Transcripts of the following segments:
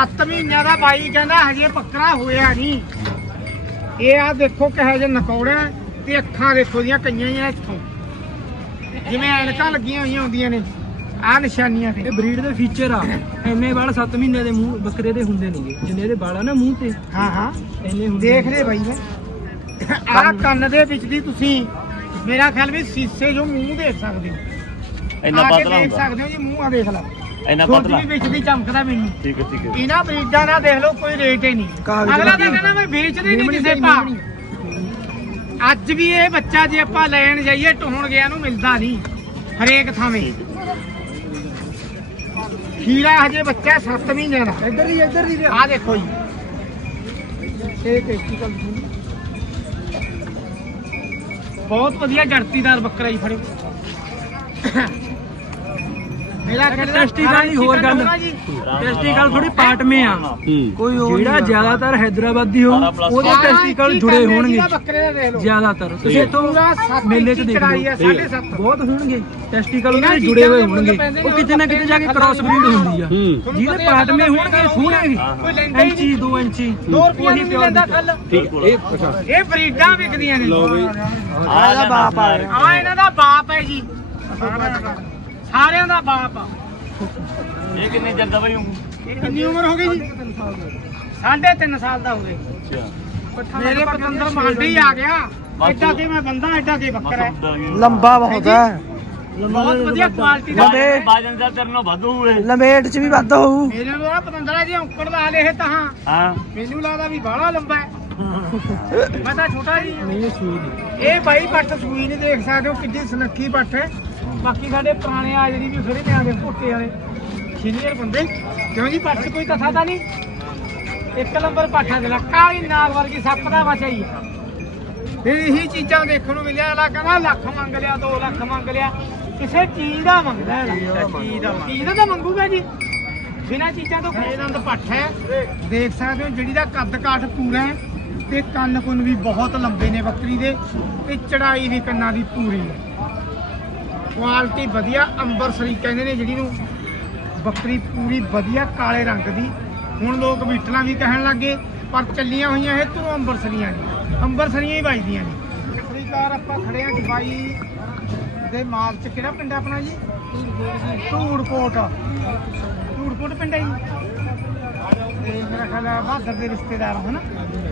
7 ਮਹੀਨਿਆਂ ਦਾ ਬਾਈ ਕਹਿੰਦਾ ਹਜੇ ਬੱਕਰਾ ਹੋਇਆ ਨਹੀਂ। ਇਹ ਆ ਦੇਖੋ ਕਿਹੋ ਜਿਹਾ ਨਕੌੜਾ ਤੇ ਅੱਖਾਂ ਦੇਖੋ ਦੀਆਂ ਕਈਆਂ ਹੀ ਆ ਇੱਥੋਂ। ਜਿਵੇਂ ਐਨਕਾਂ ਲੱਗੀਆਂ ਹੋਈਆਂ ਹੁੰਦੀਆਂ ਨੇ ਆ ਨਿਸ਼ਾਨੀਆਂ ਤੇ। ਇਹ ਬਰੀਡ ਦੇ ਫੀਚਰ ਆ। ਐਨੇ ਵਾਲ 7 ਮਹੀਨੇ ਦੇ ਮੂੰਹ ਬੱਕਰੇ ਦੇ ਹੁੰਦੇ ਨਹੀਂਗੇ ਜਿੰਨੇ ਇਹਦੇ ਵਾਲ ਆ ਨਾ ਮੂੰਹ ਤੇ। ਹਾਂ ਹਾਂ। ਐਨੇ ਹੁੰਦੇ ਦੇਖ ਲੈ ਬਾਈ ਮੈਂ ਆ ਕੰਨ ਦੇ ਵਿੱਚ ਦੀ ਤੁਸੀਂ ਮੇਰਾ ਖਿਆਲ ਵੀ ਸੀਸੇ ਜੋ ਮੂੰਹ ਦੇਖ ਸਕਦੇ ਹੋ। ਇੰਨਾ ਆ ਕੇ ਪਤਲਾ ਦੇਖ ਹੁੰਦਾ। ਸਕਦੇ ਹੋ ਜੀ ਮੂੰਹ ਆ ਦੇਖ ਲੈ। ਇੰਨਾ ਦੁੱਧ ਪਤਲਾ? ਵੀ ਵਿੱਚ ਦੀ ਚਮਕਦਾ ਮੈਨੂੰ। ਠੀਕ ਹੈ ਠੀਕ ਹੈ। ਇਹਨਾਂ ਬਰੀਡਾਂ ਦਾ ਦੇਖ ਲਓ ਕੋਈ ਰੇਟ ਹੀ ਨਹੀਂ। ਕਾਗਜ਼ ਅਗਲਾ ਤਾਂ। ਕਹਿੰਦਾ ਮੈਂ ਵੇਚਦੇ ਨਹੀਂ ਕਿਸੇ ਤੇ ਭਾ ਮੇਮਣੀ। ਅੱਜ ਵੀ ਇਹ ਬੱਚਾ ਜੇ ਆਪਾਂ ਲੈਣ ਜਾਈਏ ਢੋਣ ਗਿਆ ਨੂੰ ਮਿਲਦਾ ਨਹੀਂ ਹਰੇਕ ਥਾਵੇਂ। ਖੀਰਾ ਹਜੇ ਬੱਚਾ 7 ਮਹੀਨਿਆਂ ਦਾ। ਇੱਧਰ ਹੀ ਇੱਧਰ ਹੀ ਆ ਦੇਖੋ ਜੀ। ਇਹ ਟੈਸਟੀਕਲ ਬਹੁਤ ਵਧੀਆ ਜੜਤੀਦਾਰ ਬੱਕਰਾ ਜੀ ਫੜੋ ਮੇਰਾ ਕਹਿੰਦਾ ਟੈਸਟੀਕਲ ਨਹੀਂ ਹੋਰ ਗੱਲ। ਟੈਸਟੀਕਲ ਥੋੜੀ ਪਾਰਟ ਮੇ ਆ। ਕੋਈ ਜਿਹੜਾ ਜ਼ਿਆਦਾਤਰ ਹੈਦਰਾਬਾਦੀ ਹੋ ਉਹਦੇ ਟੈਸਟੀਕਲ ਜੁੜੇ ਹੋਣਗੇ। ਦਾ ਜ਼ਿਆਦਾਤਰ। ਤੁਸੀਂ ਇੱਥੋਂ ਮੇਲੇ 'ਚ ਦੇਖ। ਲਓ। ਬਹੁਤ ਹੋਣਗੇ। ਟੈਸਟੀਕਲ ਇਹਨਾਂ ਉਹਦੇ ਜੁੜੇ ਹੋਏ ਦੇ ਹੋਣਗੇ। ਉਹ ਕਿਤੇ ਨਾ ਕਿਤੇ ਜਾ ਕੇ ਕ੍ਰਾਸ ਬਰੀਡ ਹੁੰਦੀ। ਆ। ਜਿਹਦੇ ਪਾਰਟ ਮੇ ਹੋਣਗੇ ਸੋਹਣੇ ਕੋਈ ਲੈਂਦਾ ਹੀ ਇੰਚੀ 2 ਇੰਚੀ। 2 ਰੁਪਏ ਨਹੀਂ ਲੈਂਦਾ ਕੱਲ। ਠੀਕ ਇਹ ਬਰੀਡਾਂ ਵਿਕਦੀਆਂ ਨੇ। ਆ ਇਹਦਾ ਬਾਪ ਆ। ਆ ਇਹਨਾਂ ਦਾ ਬਾਪ ਹੈ ਜੀ। ਸਾਰਿਆਂ ਦਾ ਬਾਪ ਆ। ਇਹ ਕਿੰਨੇ ਚਿਰ ਦਾ ਬਈ ਹੂੰ ਇਹ ਕਿੰਨੀ ਉਮਰ ਹੋ ਗਈ ਜੀ? ਸਾਢੇ ਤਿੰਨ ਸਾਲ ਦਾ ਹੋ ਗਏ। ਮੇਰੇ ਪਤੰਦਰ ਮਾਂਡੇ ਆ ਗਿਆ। ਐਡਾ ਕਿ ਮੈਂ ਬੰਦਾ ਐਡਾ ਕਿ ਬੱਕਰਾ ਹੈ? ਲੰਬਾ ਬਹੁਤ ਹੈ। ਬਹੁਤ ਵਧੀਆ ਕੁਆਲਿਟੀ ਦਾ ਬਾਜਨ ਦਾ ਤੇਰੇ ਨਾਲ ਵਾਧੂ ਹੋਏ ਲੰਬੇਟ ਚ ਵੀ ਵੱਧ ਹੋਊ। ਮੇਰੇ ਨੂੰ ਆ ਪਤੰਦਰਾ ਜੀ ਔਂਕੜ ਲਾ ਲੇ ਇਹ ਤਾਂ। ਹਾਂ। ਮੈਨੂੰ ਲੱਗਦਾ ਵੀ ਬਾਹਲਾ ਲੰਬਾ ਹੈ। ਮੈਂ ਤਾਂ ਛੋਟਾ ਜੀ ਹਾਂ। ਨਹੀਂ ਸੂਈ ਇਹ ਬਾਈ ਪੱਟ ਸੂਈ ਨਹੀਂ ਦੇਖ ਸਕਦੇ ਹੋ ਕਿੱਡੀ ਸੁਨੱਖੀ ਪੱਟ ਹੈ। ਬਾਕੀ ਸਾਡੇ ਪੁਰਾਣੇ ਆ ਜਿਹੜੀ ਵੀ ਖੜੇ ਨੇ ਆਦੇ ਭੁੱਟੇ ਵਾਲੇ। ਸੀਨੀਅਰ ਬੰਦੇ। ਕਿਉਂ ਜੀ ਪੱਟ 'ਚ ਕੋਈ ਕਥਾ ਤਾਂ ਨਹੀਂ। ਇੱਕ ਨੰਬਰ ਪੱਠਾ ਦੇ ਕਾਲੀ ਨਾਗ ਵਰਗੀ ਸੱਪ ਦਾ ਬਚਾ ਹੀ ਹੈ। ਫਿਰ ਇਹੀ ਚੀਜ਼ਾਂ ਦੇਖਣ ਨੂੰ ਮਿਲਿਆ। ਅਲਾ ਕਹਿੰਦਾ ਲੱਖ ਮੰਗ ਲਿਆ 2 ਲੱਖ ਮੰਗ ਲਿਆ। ਕਿਸੇ ਚੀਜ਼ ਦਾ ਮੰਗਦਾ ਹੈ ਚੀਜ਼ ਦਾ ਚੀਜ਼ ਦਾ ਤਾਂ ਮੰਗੂਗਾ ਜੀ। ਬਿਨਾਂ ਚੀਜ਼ਾਂ ਤੋਂ ਖੇਦੰਦ ਪੱਠ ਹੈ। ਦੇਖ ਸਕਦੇ ਹੋ ਜਿਹੜੀ ਦਾ ਕੱਦ ਕਾਠ ਪੂਰਾ ਹੈ ਤੇ ਕੰਨ ਕੁੰਨ ਵੀ ਬਹੁਤ ਲੰਬੇ ਨੇ ਬੱਕਰੀ ਦੇ। ਤੇ ਚੜਾਈ ਵੀ ਕੰਨਾਂ ਦੀ ਪੂਰੀ ਹੈ। ਕੁਆਲਿਟੀ ਵਧੀਆ, ਅੰਬਰਸਰੀ ਕਹਿੰਦੇ ਨੇ ਜਿਹੜੀ ਨੂੰ ਬੱਕਰੀ ਪੂਰੀ ਵਧੀਆ ਕਾਲੇ ਰੰਗ ਦੀ। ਹੁਣ ਲੋਕ ਬੀਟਲਾਂ ਵੀ ਕਹਿਣ ਲੱਗੇ ਪਰ ਚੱਲੀਆਂ ਹੋਈਆਂ ਇਹ ਧਰੋਂ ਅੰਬਰਸਰੀਆਂ ਨੇ, ਅੰਬਰਸਰੀਆਂ ਹੀ ਵੱਜਦੀਆਂ ਨੇ। ਸ੍ਰੀਕਾਰ ਆਪਾਂ ਖੜੇ ਆ ਬਾਈ ਦੇ ਮਾਲ ਚ। ਕਿਹੜਾ ਪਿੰਡ ਆ ਆਪਣਾ ਜੀ? ਧੂੜਕੋਟ। ਧੂੜਕੋਟ ਪਿੰਡ ਹੈ ਜੀ। ਤੇ ਮੇਰਾ ਖਿਆਲ ਹੈ ਬਹਾਦਰ ਦੇ ਰਿਸ਼ਤੇਦਾਰ ਹੋ ਨਾ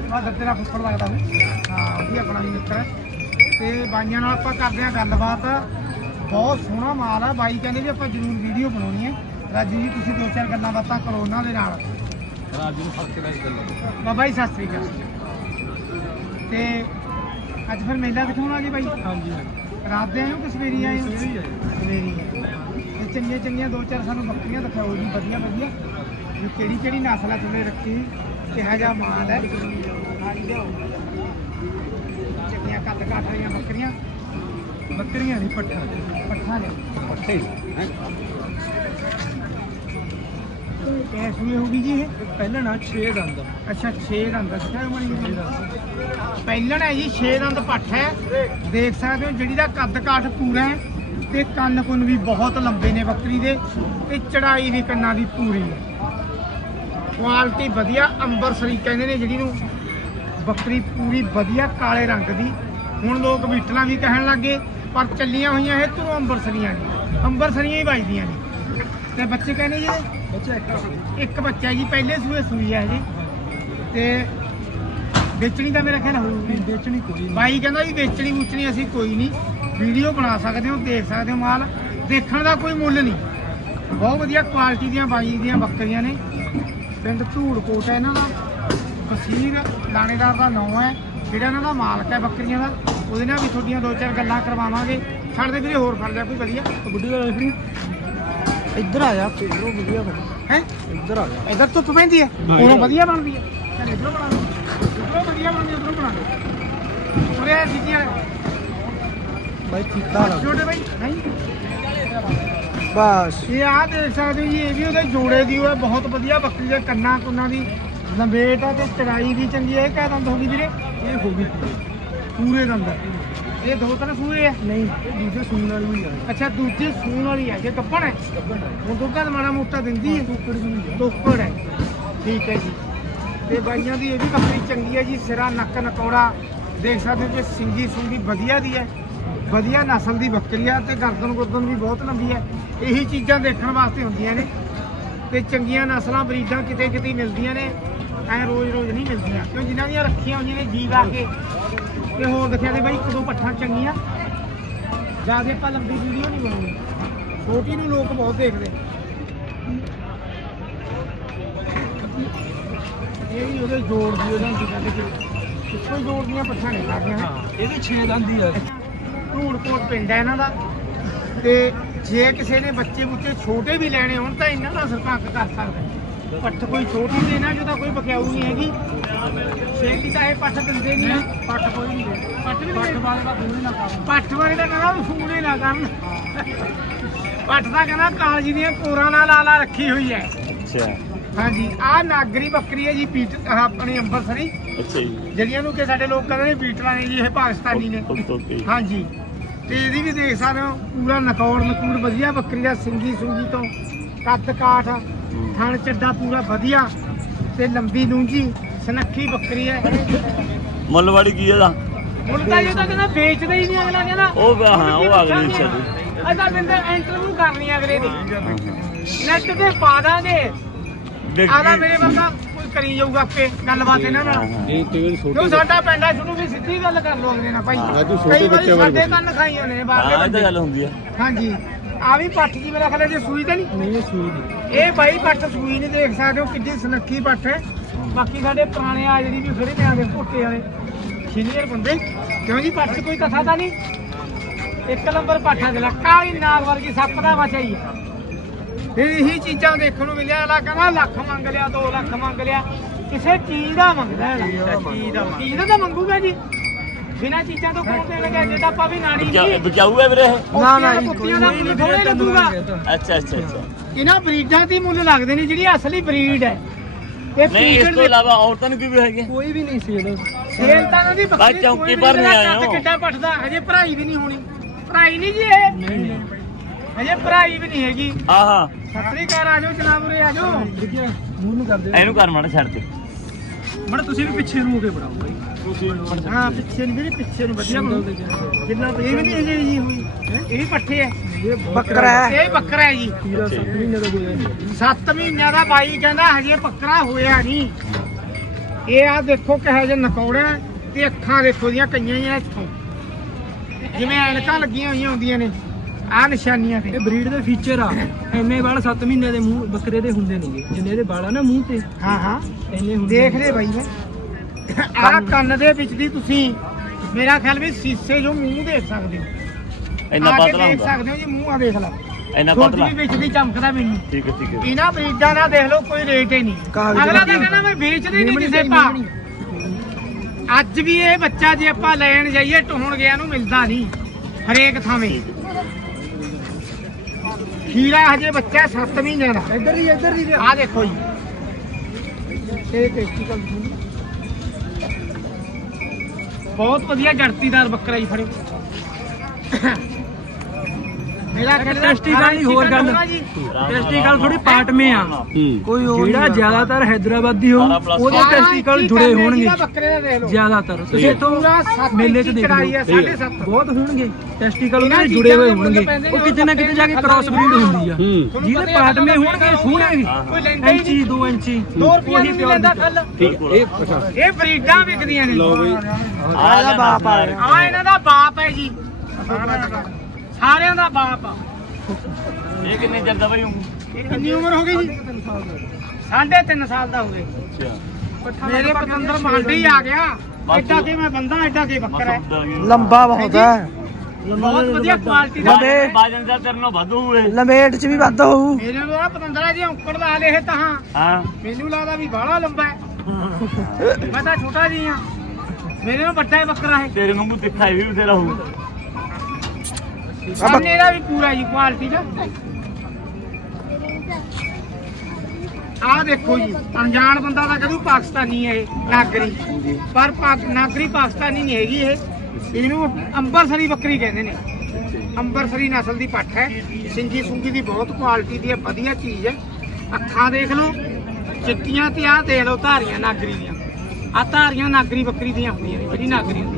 ਬਹਾਦਰ ਤੇਰਾ ਫੁੱਫੜ ਲੱਗਦਾ ਹਾਂ, ਉਹ ਵੀ ਆਪਣਾ ਵੀ ਮਿੱਤਰ ਹੈ ਤੇ ਬਾਈਆਂ ਨਾਲ ਆਪਾਂ ਕਰਦੇ ਆ ਗੱਲਬਾਤ। ਬਹੁਤ ਸੋਹਣਾ ਮਾਲ ਆ। ਬਾਈ ਕਹਿੰਦੇ ਵੀ ਆਪਾਂ ਜ਼ਰੂਰ ਵੀਡੀਓ ਬਣਾਉਣੀ ਹੈ ਰਾਜੂ ਜੀ ਤੁਸੀਂ ਦੋ ਚਾਰ ਗੱਲਾਂ ਬਾਤਾਂ ਕਰੋ ਉਹਨਾਂ ਦੇ ਨਾਲ। ਰਾਜੂ ਨੂੰ ਫ਼ਰਕ ਨਾਲ ਬਾਬਾ ਜੀ ਸਤਿ ਸ੍ਰੀ ਅਕਾਲ। ਤੇ ਅੱਜ ਫਿਰ ਮੇਲਾ ਦਿਖਾਉਣ ਆ ਗਏ ਬਾਈ? ਹਾਂਜੀ ਰਾਤ ਦੇ ਆਏ ਹੋ ਕਿ ਸਵੇਰੀ ਆਏ ਹੋ? ਸਵੇਰੀ ਤੇ ਚੰਗੀਆਂ ਚੰਗੀਆਂ ਦੋ ਚਾਰ ਸਾਨੂੰ ਬੱਕਰੀਆਂ ਦਿਖਾਓ ਜੀ ਵਧੀਆ ਵਧੀਆ। ਵੀ ਕਿਹੜੀ ਕਿਹੜੀ ਨਸਲ ਆ ਤੁਲੇ ਰੱਖੀ ਕਿਹਾ ਜਾ ਮਾਲ ਹੈ। ਚੰਗੀਆਂ ਕੱਦ ਕਾਠ ਵਾਲੀਆਂ ਬੱਕਰੀਆਂ। ਬੱਕਰੀਆਂ ਨਹੀਂ ਪੱਠਾ ਪੱਠਾ ਨੇ ਪੱਠੇ ਕੈਸੀ ਹੋਊਗੀ ਜੀ ਇਹ? ਪਹਿਲਾਂ ਨਾ 6 ਦੰਦ। ਅੱਛਾ 6 ਦੰਦ। ਅੱਛਾ ਮਣੀ ਪਹਿਲਣ ਹੈ ਜੀ 6 ਦੰਦ ਪੱਠ ਹੈ। ਦੇਖ ਸਕਦੇ ਹੋ ਜਿਹੜੀ ਦਾ ਕੱਦ ਕਾਠ ਪੂਰਾ ਹੈ ਤੇ ਕੰਨ ਕੁੰਨ ਵੀ ਬਹੁਤ ਲੰਬੇ ਨੇ ਬੱਕਰੀ ਦੇ ਤੇ ਚੜਾਈ ਵੀ ਕੰਨਾਂ ਦੀ ਪੂਰੀ ਹੈ। ਕੁਆਲਿਟੀ ਵਧੀਆ ਅੰਬਰਸਰੀ ਕਹਿੰਦੇ ਨੇ ਜਿਹੜੀ ਨੂੰ ਬੱਕਰੀ ਪੂਰੀ ਵਧੀਆ ਕਾਲੇ ਰੰਗ ਦੀ। ਹੁਣ ਲੋਕ ਬੀਟਲਾਂ ਵੀ ਕਹਿਣ ਲੱਗੇ ਪਰ ਚੱਲੀਆਂ ਹੋਈਆਂ ਇਹ ਧਰੋਂ ਅੰਬਰਸਰੀਆਂ ਨੇ ਅੰਬਰਸਰੀਆਂ ਹੀ ਵੱਜਦੀਆਂ ਨੇ ਤੇ ਬੱਚੇ ਕਹਿੰਦੇ ਜੀ ਬੱਚਾ ਇੱਕ ਬੱਚਾ। ਜੀ ਪਹਿਲੇ ਸੂਏ ਸੂਈ ਹੈ ਜੀ। ਤੇ ਵੇਚਣੀ ਤਾਂ ਮੇਰਾ ਖਿਆਲ ਹੋਊਗੀ ਵੇਚਣੀ ਕੋਈ ਨਹੀਂ। ਬਾਈ ਕਹਿੰਦਾ ਜੀ ਵੇਚਣੀ ਵੂਚਣੀ ਅਸੀਂ ਕੋਈ ਨਹੀਂ। ਵੀਡੀਓ ਬਣਾ ਸਕਦੇ ਹੋ ਦੇਖ ਸਕਦੇ ਹੋ ਮਾਲ। ਦੇਖਣ ਦਾ ਕੋਈ ਮੁੱਲ ਨਹੀਂ। ਬਹੁਤ ਵਧੀਆ ਕੁਆਲਿਟੀ ਦੀਆਂ ਬਾਈ ਦੀਆਂ ਬੱਕਰੀਆਂ ਨੇ। ਪਿੰਡ ਧੂੜਕੋਟ ਹੈ ਇਹਨਾਂ ਦਾ। ਵਸੀਰ ਲਾਣੇਦਾਰ ਦਾ ਨਾਮ ਹੈ। ਜਿਹੜਾ ਇਹਨਾਂ ਦਾ ਮਾਲਕ ਹੈ ਬੱਕਰੀਆਂ ਦਾ। ਉਹਦੇ ਨਾਲ ਵੀ ਤੁਹਾਡੀਆਂ ਦੋ ਚਾਰ ਗੱਲਾਂ ਕਰਵਾਵਾਂਗੇ। ਛੱਡ ਦੇ ਵੀਰੇ ਹੋਰ ਫੜ ਲਿਆ ਕੋਈ ਵਧੀਆ। ਬੁੱਢੀ ਦਾ ਰੈਫਰੀ ਇੱਧਰ ਆ ਜਾ ਫੇਰੋ ਵਧੀਆ ਬਣ। ਹੈ? ਇੱਧਰ ਆ ਜਾ। ਇਧਰ ਧੁੱਪ ਪੈਂਦੀ ਹੈ? ਉਰੋਂ ਵਧੀਆ ਬਣਦੀ ਹੈ। ਚੱਲ ਇਧਰੋਂ ਬਣਾ ਲਓ। ਇਧਰੋਂ ਵਧੀਆ ਬਣਦੀ ਉਧਰੋਂ ਬਣਾ ਲਓ। ਉਰੇ ਸਿੱਧੀਆਂ ਬਾਈ ਠੀਕਾ ਲਾ ਛੋਟੇ ਬਾਈ। ਨਹੀਂ। ਬਸ। ਇਹ ਆ ਦੇਖ ਸਕਦੇ ਜੀ ਇਹ ਵੀ ਉਹਦੇ ਜੋੜੇ ਦੀ ਉਹ ਬਹੁਤ ਵਧੀਆ ਬੱਕਰੀ ਦੇ ਕੰਨਾਂ ਕੁੰਨਾਂ ਦੀ ਲੰਬੇਟ ਆ ਤੇ ਚੜਾਈ ਵੀ ਚੰਗੀ ਹੈ ਇਹ ਕਹਿ ਦੰਦ ਹੋ ਗਈ ਵੀਰੇ? ਇਹ ਹੋ ਗਈ। ਪੂਰੇ ਦੰਦ ਇਹ ਦੋ ਤਿੰਨ ਸੂਏ ਆ? ਨਹੀਂ। ਦੂਜੇ ਸੂਣ ਵਾਲੀ ਹੋਈ ਆ। ਅੱਛਾ ਦੂਜੇ ਸੂਣ ਵਾਲੀ ਹੈ ਜੇ ਕੱਪਣ ਹੈ? ਹੁਣ ਦੁੱਧ ਦਾ ਮਾੜਾ ਮੋਟਾ ਦਿੰਦੀ ਹੈ? ਟੁੱਕੜ ਆ। ਹੈ। ਠੀਕ ਹੈ ਜੀ। ਤੇ ਬਾਈਆਂ ਦੀ ਇਹ ਵੀ ਬੱਕਰੀ ਚੰਗੀ ਹੈ ਜੀ। ਸਿਰਾ ਨੱਕ ਨਕੌੜਾ ਦੇਖ ਸਕਦੇ ਹੋ ਕਿ ਸਿੰਗੀ ਸੁੰਗੀ ਵਧੀਆ ਦੀ ਹੈ। ਵਧੀਆ ਨਸਲ ਦੀ ਬੱਕਰੀ ਆ ਤੇ ਗਰਦਨ ਗੁਰਦਨ ਵੀ ਬਹੁਤ ਲੰਬੀ ਹੈ। ਇਹੀ ਚੀਜ਼ਾਂ ਦੇਖਣ ਵਾਸਤੇ ਹੁੰਦੀਆਂ ਨੇ। ਤੇ ਚੰਗੀਆਂ ਨਸਲਾਂ ਬਰੀਡਾਂ ਕਿਤੇ ਕਿਤੇ ਮਿਲਦੀਆਂ ਨੇ। ਐ ਰੋਜ਼ ਰੋਜ਼ ਨਹੀਂ ਮਿਲਦੀਆਂ। ਕਿਉਂ? ਜਿਨ੍ਹਾਂ ਦੀਆਂ ਰੱਖੀਆਂ ਹੋਈਆਂ ਨੇ ਜੀਵ ਆ ਕੇ। ਤੇ ਹੋਰ ਦੇਖਿਆ ਤੇ ਬਾਈ ਇੱਕ ਦੋ ਪੱਠਾਂ ਚੰਗੀਆਂ। ਜ਼ਿਆਦਾ ਆਪਾਂ ਲੰਬੀ ਵੀਡੀਓ ਨਹੀਂ ਬਣਾਉਣੀ। ਛੋਟੀ ਨੂੰ ਲੋਕ ਬਹੁਤ ਦੇਖਦੇ। ਇਹ ਵੀ ਉਹਦੇ ਜੋੜ ਦੀ ਉਹਨਾਂ ਦੀ ਗੱਲ ਕਿ ਇੱਕੋ ਹੀ ਜੋੜ ਦੀਆਂ ਪੱਠਾਂ ਨਹੀਂ ਲੱਗਦੀਆਂ ਹਾਂ ਇਹ ਵੀ 6 ਦੰਦੀ ਆ। ਧੂੜਕੋਟ ਪਿੰਡ ਹੈ ਇਹਨਾਂ ਦਾ। ਤੇ ਜੇ ਕਿਸੇ ਨੇ ਬੱਚੇ ਬੁੱਚੇ ਛੋਟੇ ਵੀ ਲੈਣੇ ਹੋਣ ਤਾਂ ਇਹਨਾਂ ਦਾ ਸਰਪੰਚ ਕਰ ਸਕਦਾ। ਪੱਠ ਕੋਈ ਛੋਟੀ ਤੇ ਇਹਨਾਂ ਜੋ ਤਾਂ ਕੋਈ ਬਕਿਆਊ ਨਹੀਂ ਹੈਗੀ। ਛੇਤੀ ਤਾਂ ਇਹ ਪੱਠ ਦਿੰਦੇ ਨਹੀਂ ਆ। ਪੱਠ ਕੋਈ ਨਹੀਂ ਦੇ ਪੱਠ ਵੀ ਪੱਠ ਵਾਲੇ ਦਾ ਫੋਨ ਨਾ ਕਰਨ। ਪੱਠ ਵਾਲੇ ਦਾ ਕਹਿੰਦਾ ਫੋਨ ਹੀ ਨਾ ਕਰਨ। ਪੱਠ ਦਾ ਕਹਿੰਦਾ ਕਾਲਜੀ ਦੀਆਂ ਕੋਰਾਂ ਨਾਲ ਲਾ ਲਾ ਰੱਖੀ ਹੋਈ ਹੈ। ਅੱਛਾ। ਹਾਂਜੀ ਆਹ ਨਾਗਰੀ ਬੱਕਰੀ ਹੈ ਜੀ ਪੀਟ ਆਹ ਆਪਣੀ ਅੰਬਰਸਰੀ। ਅੱਛਾ ਜੀ। ਜਿਹੜੀਆਂ ਨੂੰ ਕਿ ਸਾਡੇ ਲੋਕ ਕਹਿੰਦੇ ਨੇ ਬੀਟਲਾਂ ਨੇ ਜੀ ਇਹ ਪਾਕਿਸਤਾਨੀ ਨੇ। Okay okay. ਹਾਂਜੀ। ਤੇ ਇਹਦੀ ਵੀ ਦੇਖ ਸਕਦੇ ਹੋ ਪੂਰਾ ਨਕੌੜ ਨਕੂੜ ਵਧੀਆ ਬੱਕਰੀ ਦਾ ਸਿੰਗੀ ਸੁੰਗੀ ਤੋਂ ਕੱਦ ਕਾਠ ਥਣ ਚੱਡਾ ਪੂਰਾ ਵਧੀਆ ਤੇ ਲੰਬੀ ਲੂੰਜੀ ਸਨੱਖੀ ਬੱਕਰੀ ਹੈ। ਮੁੱਲਵਾੜੀ ਕੀ ਇਹਦਾ? ਹੁਣ ਤਾਂ ਇਹ ਤਾਂ ਕਹਿੰਦਾ ਵੇਚਦਾ ਹੀ ਨਹੀਂ ਅਗਲਾ ਕਹਿੰਦਾ। ਉਹ ਹਾਂ ਉਹ ਅਗਲੀ ਇੱਛਾ ਜੀ। ਅਸਾਂ ਬਿੰਦੇ ਇੰਟਰਵਿਊ ਕਰਨੀ ਹੈ ਅਗਲੇ ਦੀ। ਨੈਟ ਤੇ ਪਾ ਦਾਂਗੇ। ਦੇਖ। ਆਦਾ ਮੇਰੇ ਵਰਗਾ ਕੋਈ ਕਰੀ ਜਾਊਗਾ ਆਪੇ ਗੱਲਬਾਤ ਇਹਨਾਂ ਨਾਲ। ਕਿਉਂ ਸਾਡਾ ਪਿੰਡ ਆ ਸ਼ੁਰੂ ਵੀ ਸਿੱਧੀ ਗੱਲ ਕਰ ਲੋ ਅਗਲੇ ਨਾਲ ਭਾਈ। ਕਈ ਵਾਰੀ ਸਾਡੇ ਕੰਨ ਖਾਈ ਹੁੰਦੇ ਨੇ ਬਾਹਰਲੇ ਹਾਂ ਇਹ ਤਾਂ ਬੰਦੇ। ਗੱਲ ਹੁੰਦੀ ਆ ਹਾਂਜੀ। ਆ ਵੀ ਪੱਠ ਜੀ ਮੇਰਾ ਖਿਆਲ ਹੈ ਜੇ ਸੂਈ ਤਾਂ ਨਹੀਂ? ਨਹੀਂ ਇਹ ਸੂਈ ਦੀ ਇਹ ਬਾਈ ਪੱਠ ਸੂਈ ਨਹੀਂ ਦੇਖ ਸਕਦੇ ਹੋ ਕਿੱਡੀ ਸੁਨੱਖੀ ਪੱਠ ਹੈ। ਬਾਕੀ ਸਾਡੇ ਪੁਰਾਣੇ ਆ ਜਿਹੜੀ ਵੀ ਖੜੇ ਨੇ ਆਦੇ ਭੁੱਟੇ ਵਾਲੇ। ਸੀਨੀਅਰ ਬੰਦੇ। ਕਿਉਂ ਜੀ ਪੱਠ 'ਚ ਕੋਈ ਕਥਾ ਤਾਂ ਨਹੀਂ? ਇੱਕ ਨੰਬਰ ਪੱਠਾ ਦੇ ਲੱਕਾ ਵੀ ਨਾਗ ਵਰਗੀ ਸੱਪ ਦਾ ਹੈ ਫਿਰ ਇਹੀ ਚੀਜ਼ਾਂ ਦੇਖਣ ਨੂੰ ਮਿਲਿਆ ਅਲਾ ਕਹਿੰਦਾ ਲੱਖ ਮੰਗ ਲਿਆ 2 ਲੱਖ ਮੰਗ ਲਿਆ। ਕਿਸੇ ਚੀਜ਼ ਦਾ ਮੰਗਦਾ ਹੈ ਚੀਜ਼ ਦਾ ਦਾ ਮੰਗੂਗਾ ਜੀ। ਬਿਨਾਂ ਚੀਜ਼ਾਂ ਤੋਂ ਕੌਣ ਦੇ ਲਗਾ ਜੇ ਤਾਂ ਆਪਾਂ ਵੀ ਨਾੜੀ ਨਹੀਂ। ਬਚਾਊ ਹੈ ਵੀਰੇ? ਇਹ? ਨਾ ਨਾ ਕੁੱਤੀਆਂ ਦਾ ਮੁੱਲ ਥੋੜੇ ਲੱਗੂਗਾ। ਅੱਛਾ ਅੱਛਾ ਅੱਛਾ। ਇਹਨਾਂ ਬਰੀਡਾਂ ਦੀ ਮੁੱਲ ਲੱਗਦੇ ਨੇ ਜਿਹੜੀ ਅਸਲੀ ਬਰੀਡ ਹੈ। ਇਹ ਨਹੀਂ ਇਸ ਫੀਕੜ ਤੋਂ ਇਲਾਵਾ ਔਰਤਾਂ ਨੂੰ ਕੀ ਵੀ ਹੈਗੇ? ਕੋਈ ਵੀ ਨਹੀਂ ਸੀ ਇਹਦਾ ਸੇਲ ਤਾਂ ਉਹਦੀ ਬੱਕਰੀ ਬਸ ਚੌਂਕੀ ਕੋਈ ਵੀ ਭਰਨੇ ਨਹੀਂ ਆਏ ਕੱਦ ਹੋ। ਕਿੱਡਾ ਪੱਟਦਾ ਹਜੇ ਭਰਾਈ ਵੀ ਨਹੀਂ ਹੋਣੀ। ਭਰਾਈ ਨਹੀਂ ਜੀ ਇਹ। ਨਹੀਂ ਨਹੀਂ ਹਜੇ ਭਰਾਈ ਵੀ ਨਹੀਂ ਹੈਗੀ। ਆਹਾ। ਸਤਿ ਸ੍ਰੀ ਅਕਾਲ ਆ ਜਾਓ ਜਨਾਬ ਉਰੇ ਆ ਜਾਓ ਵਧੀਆ ਮੂੰਹ ਨੂੰ ਕਰਦੇ ਇਹਨੂੰ ਕਰ ਮਾੜਾ ਛੱਡ ਦੇ। ਮੜਾ ਤੁਸੀਂ ਵੀ ਪਿੱਛੇ ਨੂੰ ਹੋ ਕੇ ਬਾਈ। ਹਾਂ ਪਿੱਛੇ ਨੂੰ ਜਿਹੜੀ ਪਿੱਛੇ ਨੂੰ ਵਧੀਆ ਸਿੰਗਲ ਬਣੂ ਦੇ ਜਿਹੜੇ ਜਿੰਨਾ ਇਹ ਵੀ ਨਹੀਂ ਹਜੇ ਜੀ ਹੋਈ। ਇਹ ਵੀ ਪੱਠੇ ਹੈ ਇਹ ਬੱਕਰਾ। ਹੈ। ਇਹ ਬੱਕਰਾ ਹੈ ਜੀ। ਤੀਰਾ 7 ਮਹੀਨੇ ਦਾ ਹੋਇਆ ਨਹੀਂ 7 ਮਹੀਨਿਆਂ ਦਾ ਬਾਈ ਕਹਿੰਦਾ ਹਜੇ ਬੱਕਰਾ ਹੋਇਆ ਨਹੀਂ। ਇਹ ਆ ਦੇਖੋ ਕਿਹੋ ਜਿਹਾ ਨਕੌੜਾ ਤੇ ਅੱਖਾਂ ਦੇਖੋ ਦੀਆਂ ਕਈਆਂ ਹੀ ਇੱਥੋਂ। ਜਿਵੇਂ ਐਨਕਾਂ ਲੱਗੀਆਂ ਹੋਈਆਂ ਹੁੰਦੀਆਂ ਨੇ। ਆ ਨਿਸ਼ਾਨੀਆਂ ਤੇ। ਇਹ ਬਰੀਡ ਦੇ ਫੀਚਰ ਆ। ਐਨੇ ਵਾਲ 7 ਮਹੀਨੇ ਦੇ ਮੂੰਹ ਬੱਕਰੇ ਦੇ ਹੁੰਦੇ ਨਹੀਂਗੇ ਜਿੰਨੇ ਇਹਦੇ ਵਾਲ ਆ ਨਾ ਮੂੰਹ ਤੇ। ਹਾਂ ਹਾਂ। ਐਨੇ ਹੁੰਦੇ ਦੇਖ ਲੈ ਬਾਈ ਮੈਂ। ਆ ਕੰਨ ਦੇ ਵਿੱਚ ਦੀ ਤੁਸੀਂ ਮੇਰਾ ਖਿਆਲ ਵੀ ਸੀਸੇ ਜੋ ਮੂੰਹ ਦੇਖ ਸਕਦੇ ਹੋ। ਇੰਨਾ ਆ ਕੇ ਪਤਲਾ ਦੇਖ ਹੁੰਦਾ। ਸਕਦੇ ਹੋ ਜੀ ਮੂੰਹ ਆ ਦੇਖ ਲੈ। ਇੰਨਾ ਪਤਲਾ। ਵੀ ਵਿੱਚ ਦੀ ਚਮਕਦਾ ਮੈਨੂੰ। ਠੀਕ ਹੈ ਠੀਕ ਹੈ। ਇਹਨਾਂ ਬਰੀਡਾਂ ਦਾ ਦੇਖ ਲਓ ਕੋਈ ਰੇਟ ਹੀ ਨਹੀਂ। ਕਾਗਜ਼ ਅਗਲਾ ਤਾਂ। ਕਹਿੰਦਾ ਮੈਂ ਵੇਚਦੇ ਨਹੀਂ ਕਿਸੇ ਭਾ ਅੱਜ ਵੀ ਇਹ ਬੱਚਾ ਜੇ ਆਪਾਂ ਲੈਣ ਜਾਈਏ ਢੋਣ ਗਿਆ ਨੂੰ ਮਿਲਦਾ ਨਹੀਂ ਹਰੇਕ ਥਾਵੇਂ। ਖੀਰਾ ਹਜੇ ਬੱਚਾ 7 ਮਹੀਨਿਆਂ ਦਾ। ਇੱਧਰ ਹੀ ਇੱਧਰ ਹੀ ਆ ਦੇਖੋ ਜੀ। ਇਹ ਟੈਸਟੀਕਲ ਬਹੁਤ ਵਧੀਆ ਜੜਤੀਦਾਰ ਬੱਕਰਾ ਜੀ ਫੜਿਓ। ਮੇਰਾ ਕਹਿੰਦਾ ਟੈਸਟੀਕਲ ਨਹੀਂ ਹੋਰ ਗੱਲ। ਟੈਸਟੀਕਲ ਥੋੜੀ ਪਾਰਟ ਮੇ ਆ। ਕੋਈ ਹੋਰ ਜਿਹੜਾ ਜ਼ਿਆਦਾਤਰ ਹੈਦਰਾਬਾਦੀ ਹੋ ਉਹਦੇ ਟੈਸਟੀਕਲ ਜੁੜੇ ਹੋਣਗੇ। ਦਾ ਲਓ। ਜ਼ਿਆਦਾਤਰ। ਤੁਸੀਂ ਇੱਥੋਂ ਮੇਲੇ 'ਚ ਦੇਖ ਲਓ। ਬਹੁਤ ਹੋਣਗੇ। ਟੈਸਟੀਕਲ ਇਹਨਾਂ ਉਹਦੇ ਜੁੜੇ ਹੋਏ ਦੇ ਹੋਣਗੇ। ਉਹ ਕਿਤੇ ਨਾ ਕਿਤੇ ਜਾ ਕੇ ਕ੍ਰਾਸ ਬਰੀਡ ਹੁੰਦੀ ਆ। ਜਿਹਦੇ ਪਾਰਟ ਮੇ ਹੋਣਗੇ ਸੋਹਣੇ ਇੰਚੀ ਨਹੀਂ। 2 ਇੰਚੀ। 2 ਰੁਪਏ ਨਹੀਂ ਲੈਂਦਾ ਕੱਲ। ਠੀਕ। ਇਹ ਬਰੀਡਾਂ ਵਿਕਦੀਆਂ ਨੇ। ਆ ਇਹਦਾ ਬਾਪ ਆ। ਆ ਇਹਨਾਂ ਦਾ ਬਾਪ ਹੈ ਜੀ। ਸਾਰਿਆਂ ਦਾ ਬਾਪ ਆ। ਇਹ ਕਿੰਨੇ ਚਿਰ ਦਾ ਬਈ ਹੂੰ ਇਹ ਕਿੰਨੀ ਉਮਰ ਹੋ ਗਈ ਜੀ? ਸਾਢੇ ਤਿੰਨ ਸਾਲ ਦਾ ਹੋ ਗਿਆ ਅੱਛਾ। ਮੇਰੇ ਪਤੰਦਰ ਮਾਂਡੇ ਹੀ ਆ ਗਿਆ। ਐਡਾ ਕਿ ਮੈਂ ਬੰਦਾ ਐਡਾ ਕਿ ਬੱਕਰਾ ਹੈ? ਲੰਬਾ ਬਹੁਤ ਹੈ। ਬਹੁਤ ਵਧੀਆ ਕੁਆਲਿਟੀ ਦਾ। ਬਾਜਨ ਦਾ ਤੇਰੇ ਨਾਲ ਵਾਧੂ ਹੋਏ ਲੰਬੇਟ ਚ ਵੀ ਵੱਧ ਹੋਊ। ਮੇਰੇ ਨੂੰ ਆ ਪਤੰਦਰਾ ਜੀ ਔਂਕੜ ਲਾ ਲੇ ਇਹ ਤਾਂ। ਹਾਂ। ਮੈਨੂੰ ਲੱਗਦਾ ਵੀ ਬਾਹਲਾ ਲੰਬਾ ਹੈ। ਮੈਂ ਤਾਂ ਛੋਟਾ ਜੀ ਆ ਮੇਰੇ ਨਾਲ ਵੱਡਾ ਹੀ ਬੱਕਰਾ ਹੈ ਤੇਰੇ ਵਾਂਗੂ ਤਿੱਖਾ ਇਹ ਵੀ ਬਥੇਰਾ ਹੋਊ। ਸਾਹਮਣੇ ਦਾ ਵੀ ਪੂਰਾ ਜੀ ਕੁਆਲਿਟੀ ਦਾ। ਆਹ ਦੇਖੋ ਜੀ ਅਣਜਾਣ ਬੰਦਾ ਤਾਂ ਕਦੋਂ ਪਾਕਿਸਤਾਨੀ ਹੈ ਇਹ ਨਾਗਰੀ। ਪਰ ਪਾਕ ਨਾਗਰੀ ਪਾਕਿਸਤਾਨੀ ਨਹੀਂ ਹੈਗੀ ਇਹ। ਇਹਨੂੰ ਅੰਬਰਸਰੀ ਬੱਕਰੀ ਕਹਿੰਦੇ ਨੇ। ਅੰਬਰਸਰੀ ਨਸਲ ਦੀ ਪੱਠ ਹੈ। ਸਿੰਗੀ ਸੁੰਗੀ ਦੀ ਬਹੁਤ ਕੁਆਲਿਟੀ ਦੀ ਹੈ ਵਧੀਆ ਚੀਜ਼ ਹੈ। ਅੱਖਾਂ ਦੇਖ ਲਓ ਚਿੱਟੀਆਂ ਤੇ ਆ ਦੇਖ ਲਓ ਧਾਰੀਆਂ ਨਾਗਰੀ ਦੀਆਂ। ਆ ਧਾਰੀਆਂ ਨਾਗਰੀ ਬੱਕਰੀ ਦੀਆਂ ਹੁੰਦੀਆਂ ਨੇ ਜਿਹੜੀ ਨਾਗਰੀ ਹੁੰਦੀ ਆ।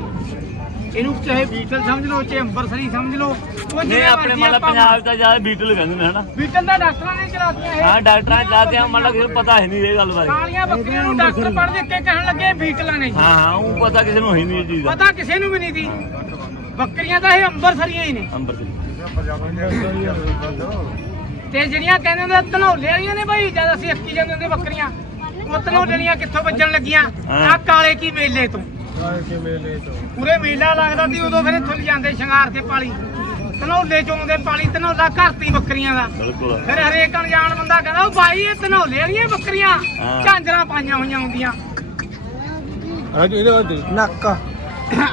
ਇਹਨੂੰ ਚਾਹੇ ਬੀਟਲ ਸਮਝ ਲਓ ਚਾਹੇ ਅੰਬਰਸਰੀ ਸਮਝ ਲਓ ਉਹ ਨਹੀਂ ਆਪਣੇ ਮਤਲਬ ਪੰਜਾਬ ਦਾ ਜ਼ਿਆਦਾ ਬੀਟਲ ਕਹਿੰਦੇ ਨੇ ਹਨਾ? ਬੀਟਲ ਦਾ ਡਾਕਟਰਾਂ ਨੇ ਚਲਾਤੀਆਂ ਇਹ। ਹਾਂ ਡਾਕਟਰਾਂ ਚਾਹਤੇ ਆ ਮਤਲਬ ਨੂੰ ਪਤਾ ਹੈ ਨਹੀਂ ਇਹ ਗੱਲ ਬਾਰੇ। ਕਾਲੀਆਂ ਬੱਕਰੀਆਂ ਨੂੰ ਡਾਕਟਰ ਲਿਖ ਕੇ ਕਹਿਣ ਲੱਗੇ ਬੀਟਲਾਂ ਨੇ ਜੀ। ਹਾਂ ਹਾਂ ਉਹ ਪਤਾ ਕਿਸੇ ਨੂੰ ਹੈ ਨਹੀਂ ਇਹ ਚੀਜ਼ ਦਾ। ਪਤਾ ਕਿਸੇ ਨੂੰ ਵੀ ਨਹੀਂ ਦੀ ਬੱਕਰੀਆਂ ਤਾਂ ਇਹ ਅੰਬਰਸਰੀਆਂ ਹੀ ਨੇ। ਅੰਬਰ ਤੇ ਜਿਹੜੀਆਂ ਕਹਿੰਦੇ ਹੁੰਦੇ ਧਨੌਲੇ ਵਾਲੀਆਂ ਨੇ ਭਾਈ ਜਦ ਅਸੀਂ ਅੱਕੀ ਜਾਂਦੇ ਹੁੰਦੇ ਬੱਕਰੀਆਂ ਉਹ ਧਨੌਲੇਆਂ ਕਿੱਥੋਂ ਵੱਜਣ ਲੱਗੀਆਂ। ਆ ਕਾਲੇ ਕੀ ਮੇਲੇ ਤੋਂ? ਪੂਰੇ ਮੇਲਾ ਲੱਗਦਾ ਸੀ ਉਦੋਂ ਫਿਰ ਇੱਥੋਂ ਲਿਜਾਂਦੇ ਸ਼ਿੰਗਾਰ ਕੇ ਪਾਲੀ। ਧਨੌਲੇ ਚੋਂ ਦੇ ਪਾਲੀ ਧਨੌਲਾ ਘਰਤੀ ਬੱਕਰੀਆਂ ਦਾ। ਬਿਲਕੁਲ। ਫਿਰ ਹਰੇਕ ਅਣਜਾਣ ਬੰਦਾ ਕਹਿੰਦਾ ਉਹ ਭਾਈ ਇਹ ਧਨੌਲੇ ਵਾਲੀਆਂ ਬੱਕਰੀਆਂ। ਹਾਂ। ਝਾਂਜਰਾਂ ਪਾਈਆਂ ਹੋਈਆਂ ਹੁੰਦੀਆਂ। ਨੱਕ।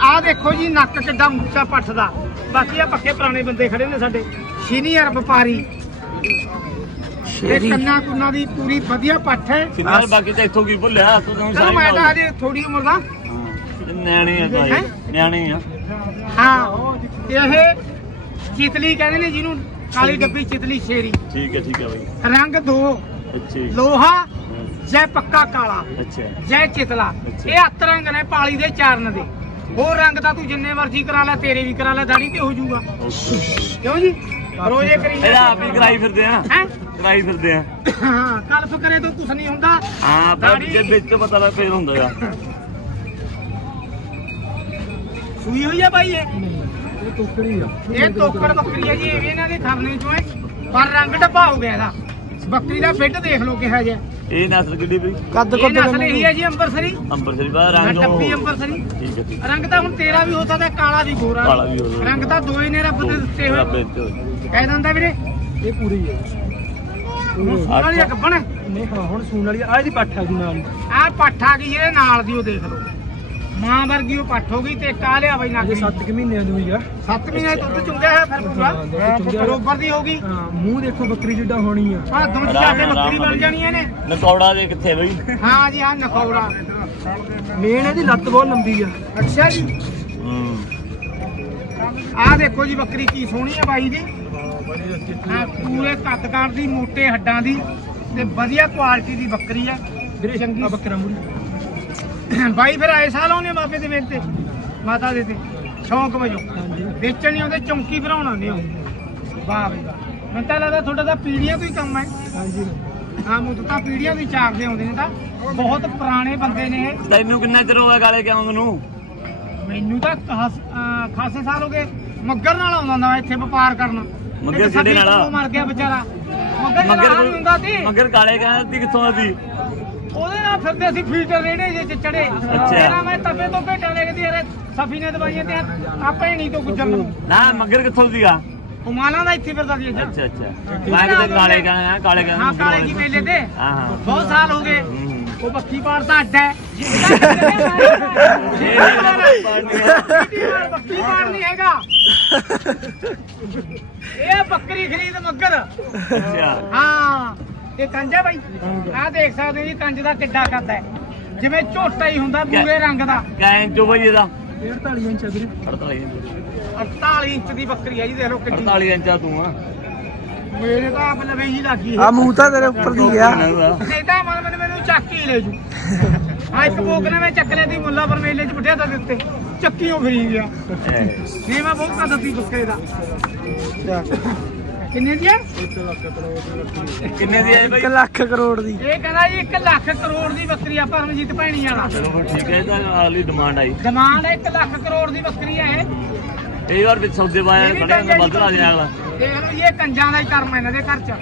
ਆਹ ਦੇਖੋ ਜੀ ਨੱਕ ਕਿੱਡਾ ਉੱਚਾ ਪੱਠ ਦਾ। ਬਾਕੀ ਆ ਪੱਕੇ ਪੁਰਾਣੇ ਬੰਦੇ ਖੜੇ ਨੇ ਸਾਡੇ। ਸੀਨੀਅਰ ਵਪਾਰੀ। ਇਹ ਸ਼ੇਰੀ। ਕੰਨਾਂ ਕੁੰਨਾਂ ਦੀ ਪੂਰੀ ਵਧੀਆ ਪੱਠ ਹੈ। ਕਿੰਨਾ ਬਾਕੀ ਤਾਂ ਇੱਥੋਂ ਕੀ ਭੁੱਲਿਆ ਤੂੰ ਤਾਂ ਚਲੋ ਮੈਂ ਤਾਂ ਹਜੇ ਥੋੜੀ ਉਮਰ ਦਾ ਨਿਆਣੇ ਆ? ਇਹ, ਨਿਆਣੇ ਆ। ਹਾਂ ਇਹ ਚਿਤਲੀ ਕਹਿੰਦੇ ਨੇ ਜਿਹਨੂੰ ਕਾਲੀ ਡੱਬੀ ਚਿਤਲੀ ਸ਼ੇਰੀ। ਠੀਕ ਹੈ ਠੀਕ ਹੈ ਬਾਈ। ਰੰਗ ਦੋ। ਅੱਛਾ ਜੀ। ਲੋਹਾ ਜੈ ਪੱਕਾ ਕਾਲਾ ਅੱਛਾ। ਜੈ ਚਿਤਲਾ। ਇਹ ਅੱਤ ਰੰਗ ਨੇ ਪਾਲੀ ਦੇ ਚਾਰਨ ਦੇ। ਹੋਰ ਰੰਗ ਤਾਂ ਤੂੰ ਜਿੰਨੇ ਮਰਜ਼ੀ ਕਰਾ ਲੈ ਤੇਰੇ ਵੀ ਕਰਾ ਲੈ ਦਾੜੀ ਤੇ ਹੋ ਜਾਊਗਾ। ਓਕੇ। ਕਿਉਂ ਜੀ? ਰੋਜ਼ੇ ਕਰੀ ਇਹਦਾ ਆਪ ਹੀ ਕਰਾਈ ਫਿਰਦੇ ਆ। ਹੈ? ਕਰਾਈ ਫਿਰਦੇ ਆ। ਹਾਂ ਕਲਫ ਕਰੇ ਤਾਂ ਕੁਛ ਨਹੀਂ ਹੁੰਦਾ। ਹਾਂ ਪਰ ਦਾੜੀ- ਜੇ ਵਿੱਚ ਪਤਾ ਲੱਗ ਫੇਰ ਹੁੰਦਾ ਆ। ਸੂਈ ਹੋਈ ਆ ਬਾਈ ਇਹ? ਇਹ ਟੋਕਰੀ ਆ। ਇਹ ਤੋਕੜ ਬੱਕਰੀ ਹੈ ਜੀ ਇਹ ਵੀ ਇਹਨਾਂ ਦੇ ਖਾਣੇ ਚੋਂ ਹੈ। ਪਰ ਰੰਗ ਡੱਬਾ ਹੋ ਗਿਆ ਇਹਦਾ। ਬੱਕਰੀ ਦਾ ਫਿੱਟ ਦੇਖ ਲਓ ਕਿਹਾ ਜਿਹਾ। ਇਹ ਨਸਲ ਕਿੱਡੀ ਬਈ? ਕੱਦ ਇਹ ਕੁੱਦ ਨਸਲ ਇਹੀ ਹੈ ਜੀ ਅੰਬਰਸਰੀ। ਅੰਬਰਸਰੀ ਬਾਹਰ ਮੈਂ ਰੰਗ ਟੱਪੀ ਉਹ- ਅੰਬਰਸਰੀ। ਠੀਕ ਹੈ ਠੀਕ ਹੈ। ਰੰਗ ਤਾਂ ਹੁਣ ਤੇਰਾ ਵੀ ਹੋ ਸਕਦਾ ਕਾਲਾ ਵੀ ਗੋਰਾ ਕਾਲਾ ਵੀ ਹੋ ਸਕਦਾ। ਰੰਗ ਤਾਂ ਦੋ ਹੀ ਨੇ ਰੱਬ ਦੇ ਦਿੱਤੇ ਹੋਏ। ਦੇ ਕਹਿ ਦਿੰਦਾ ਵੀਰੇ। ਇਹ ਪੂਰੀ ਹੈ ਸੂਣ ਵਾਲੀ ਆ ਗੱਬਣ। ਨਹੀਂ ਹਾਂ ਹੁਣ ਸੂਣ ਵਾਲੀ ਆ। ਇਹਦੀ ਪੱਠ ਆ ਨਾਲ। ਆਹ ਪੱਠ ਆ ਗਈ ਇਹਦੇ ਨਾਲ ਦੀ ਉਹ ਦੇਖ ਲਓ। ਮਾਂ ਵਰਗੀ ਉਹ ਪੱਠ ਹੋ ਗਈ ਤੇ ਕਾ ਲਿਆ ਬਈ ਇਹ ਨਾਗਰੀ 7 ਕਿ ਮਹੀਨਿਆਂ ਦੀ ਹੋਈ ਆ। 7 ਮਹੀਨੇ ਦੁੱਧ ਚੁੰਗਿਆ ਹੈ ਫਿਰ ਪੂਰਾ। ਹਾਂ। ਬਰੋਬਰ ਦੀ ਹੋ ਗਈ। ਹਾਂ ਮੂੰਹ ਦੇਖੋ ਬੱਕਰੀ ਜਿੱਡਾ ਹੋਣੀ ਆ। ਆ ਦੁੱਧ ਜਾ ਕੇ ਬੱਕਰੀ ਬਣ ਜਾਣੀਆਂ ਨੇ। ਨਕੌੜਾ ਦੇ ਕਿੱਥੇ ਬਈ? ਹਾਂ ਜੀ ਹਾਂ ਨਖੌੜਾ ਮੇਨ ਇਹਦੀ ਲੱਤ ਬਹੁਤ ਲੰਬੀ ਆ। ਅੱਛਾ ਜੀ। ਹੂੰ। ਆਹ ਦੇਖੋ ਜੀ ਬੱਕਰੀ ਕੀ ਸੋਹਣੀ ਹੈ ਬਾਈ ਦੀ। ਹਾਂ ਪੂਰੇ ਕੱਦ-ਕਾਠ ਦੀ ਮੋٹے ਹੱਡਾਂ ਦੀ ਤੇ ਵਧੀਆ ਕੁਆਲਿਟੀ ਦੀ ਬੱਕਰੀ ਹੈ ਵੀਰੇ ਚੰਗੀ। ਆ ਬੱਕਰਾ ਮੂਰੀ। ਬਾਈ ਫਿਰ ਆਏ ਸਾਲ ਆਉਨੇ ਬਾਬੇ ਦੇ ਮੇਲ ਤੇ ਮਾਤਾ ਦੇ ਤੇ। ਸ਼ੌਂਕ ਵਜੋਂ। ਵੇਚਣ ਨਹੀਂ ਆਉਂਦੇ ਚੌਂਕੀ ਭਰਾਉਣਾ ਨਹੀਂ ਆਉਂਦੇ ਵਾਹ ਬਈ ਮੈਨੂੰ ਤਾਂ ਲੱਗਦਾ ਤੁਹਾਡਾ ਤਾਂ ਪੀੜੀਆਂ ਤੋਂ ਹੀ ਕੰਮ ਹੈ ਹਾਂਜੀ। ਹਾਂ ਮੁੱਦ ਤਾਂ ਪੀੜੀਆਂ ਹੀ ਚਾਰਦੇ ਆਉਂਦੇ ਨੇ ਤਾਂ। ਬਹੁਤ ਪੁਰਾਣੇ ਬੰਦੇ ਨੇ ਇਹ। ਤੈਨੂੰ ਕਿੰਨਾ ਚਿਰ ਹੋ ਗਿਆ ਗਾਲੇ ਕਿਉਂ ਨੂੰ ਮੈਨੂੰ ਤਾਂ ਖਾਸ- ਅਹ ਖਾਸੇ ਸਾਲ ਹੋ ਗਏ। ਮੱਗਰ ਨਾਲ ਆਉਂਦਾ ਹੁੰਦਾ ਇੱਥੇ ਵਪਾਰ ਕਰਨ। ਮੱਘਰ ਕਿਹੜੇ ਨਾਲ? ਮਰ ਗਿਆ ਵਿਚਾਰਾ। ਮੱਗਰ ਮਗਰ ਨਹੀਂ ਹੁੰਦਾ ਸੀ। ਮਗਰ ਕਾਲੇ ਕਹਿੰਦਾ ਕਿੱਥੋਂ ਆਦੀ ਉਹਦੇ ਨਾਲ ਫਿਰਦੇ ਸੀ ਫੀਟਰ ਰੇੜੇ ਜੇ ਚ ਚੜੇ। ਇਹਦਾ ਮੈਂ ਤਪੇ ਤੋਂ ਭੇਟਾਂ ਦੇਖਦੀ ਯਾਰ ਸਫੀ ਨੇ ਦਵਾਈਆਂ ਤੇ ਆਪੇ ਨਹੀਂ ਤੋਂ ਗੁਜਰ ਨੂੰ। ਨਾ ਮਗਰ ਕਿੱਥੋਂ ਸੀਗਾ ਹੁਮਾਲਾ ਦਾ ਇੱਥੇ ਫਿਰਦਾ ਸੀ ਅੱਛਾ। ਅੱਛਾ ਮੈਂ ਕਿਤੇ ਕਾਲੇ ਕਹਿੰਦਾ ਕਾਲੇ ਕਹਿੰਦਾ ਹਾਂ ਕਾਲੇ ਕੀ ਮੇਲੇ ਤੇ। ਹਾਂ ਹਾਂ। ਬਹੁਤ ਸਾਲ ਹੋ ਗਏ। ਉਹ ਬੱਕੀ ਪਾੜ ਦਾ ਅੱਡਾ ਹੈ। ਬੱਕੀ ਪਾੜ ਨਹੀਂ ਹੈਗਾ। ਇਹ ਬੱਕਰੀ ਖਰੀਦ ਮੱਗਰ। ਅੱਛਾ। ਹਾਂ। ਇਹ ਕੰਜਾ ਬਾਈ? ਆਹ ਦੇਖ ਸਕਦੇ ਹੋ ਜੀ ਕੰਜ ਦਾ ਕਿੱਡਾ ਕੱਦ ਹੈ। ਜਿਵੇਂ ਝੋਟਾ ਹੀ ਹੁੰਦਾ ਬੂਰੇ ਰੰਗ ਦਾ। ਕੈਂ ਚੋ ਬਈ ਇਹਦਾ। 48 ਇੰਚ ਆ ਵੀਰੇ। 48 ਇੰਚ। 48 ਇੰਚ ਦੀ ਬੱਕਰੀ ਹੈ ਜੀ ਦੇਖ ਲਓ ਕਿੱਡੀ 48 ਇੰਚ ਆ ਤੂੰ ਆ। ਮੇਰੇ ਤਾਂ ਆਪ ਲਵੇ ਹੀ ਲੱਗੀ ਆ ਮੂੰਹ ਤਾਂ ਤੇਰੇ ਉੱਪਰ ਦੀ ਗਿਆ ਨਹੀਂ ਤਾਂ ਮਨ ਮਨ ਮੈਨੂੰ ਚੱਕ ਹੀ ਲੈ ਜੂ। ਆ ਇੱਕ ਬੋਕ ਨੇ ਮੈਂ ਚੱਕ ਲਿਆ ਦੀ ਮੁੱਲਾ ਪਰ ਮੇਲੇ ਚ ਬਿਠਿਆ ਤਾਂ ਦਿੱਤੇ। ਚੱਕੀਓ ਫਰੀ ਗਿਆ। ਨਹੀਂ ਮੈਂ ਬਹੁਤ ਕਦਰ ਦੀ ਬੱਕਰੇ ਦਾ। ਕਿੰਨੇ ਦੀ ਹੈ ਕਿੰਨੇ ਦੀ ਆਏ ਬਈ? 1 ਲੱਖ ਕਰੋੜ ਦੀ। ਇਹ ਕਹਿੰਦਾ ਜੀ 1 ਲੱਖ ਕਰੋੜ ਦੀ ਬੱਕਰੀ ਆ ਪਰਮਜੀਤ ਭੈਣੀ ਵਾਲਾ। ਚਲੋ ਠੀਕ ਹੈ ਇਹਦਾ ਅਗਲੀ ਡਿਮਾਂਡ ਆਈ ਡਿਮਾਂਡ ਹੈ 1 ਲੱਖ ਕਰੋੜ ਦੀ ਬੱਕਰੀ ਹੈ ਇਹ। ਇਹ ਵਾਰ ਵਿੱਚ ਸੌਦੇ ਵੀ ਬੜੇ ਕੰਜਾਂ ਦੀ ਵੱਧ ਲਾ ਦੇ ਅਗਲਾ। ਦੇਖ ਲਓ ਇਹ ਕੰਜਾਂ ਦਾ ਹੀ ਕਰਮ ਹੈ ਇਹਨਾਂ ਦੇ ਘਰ ਚ।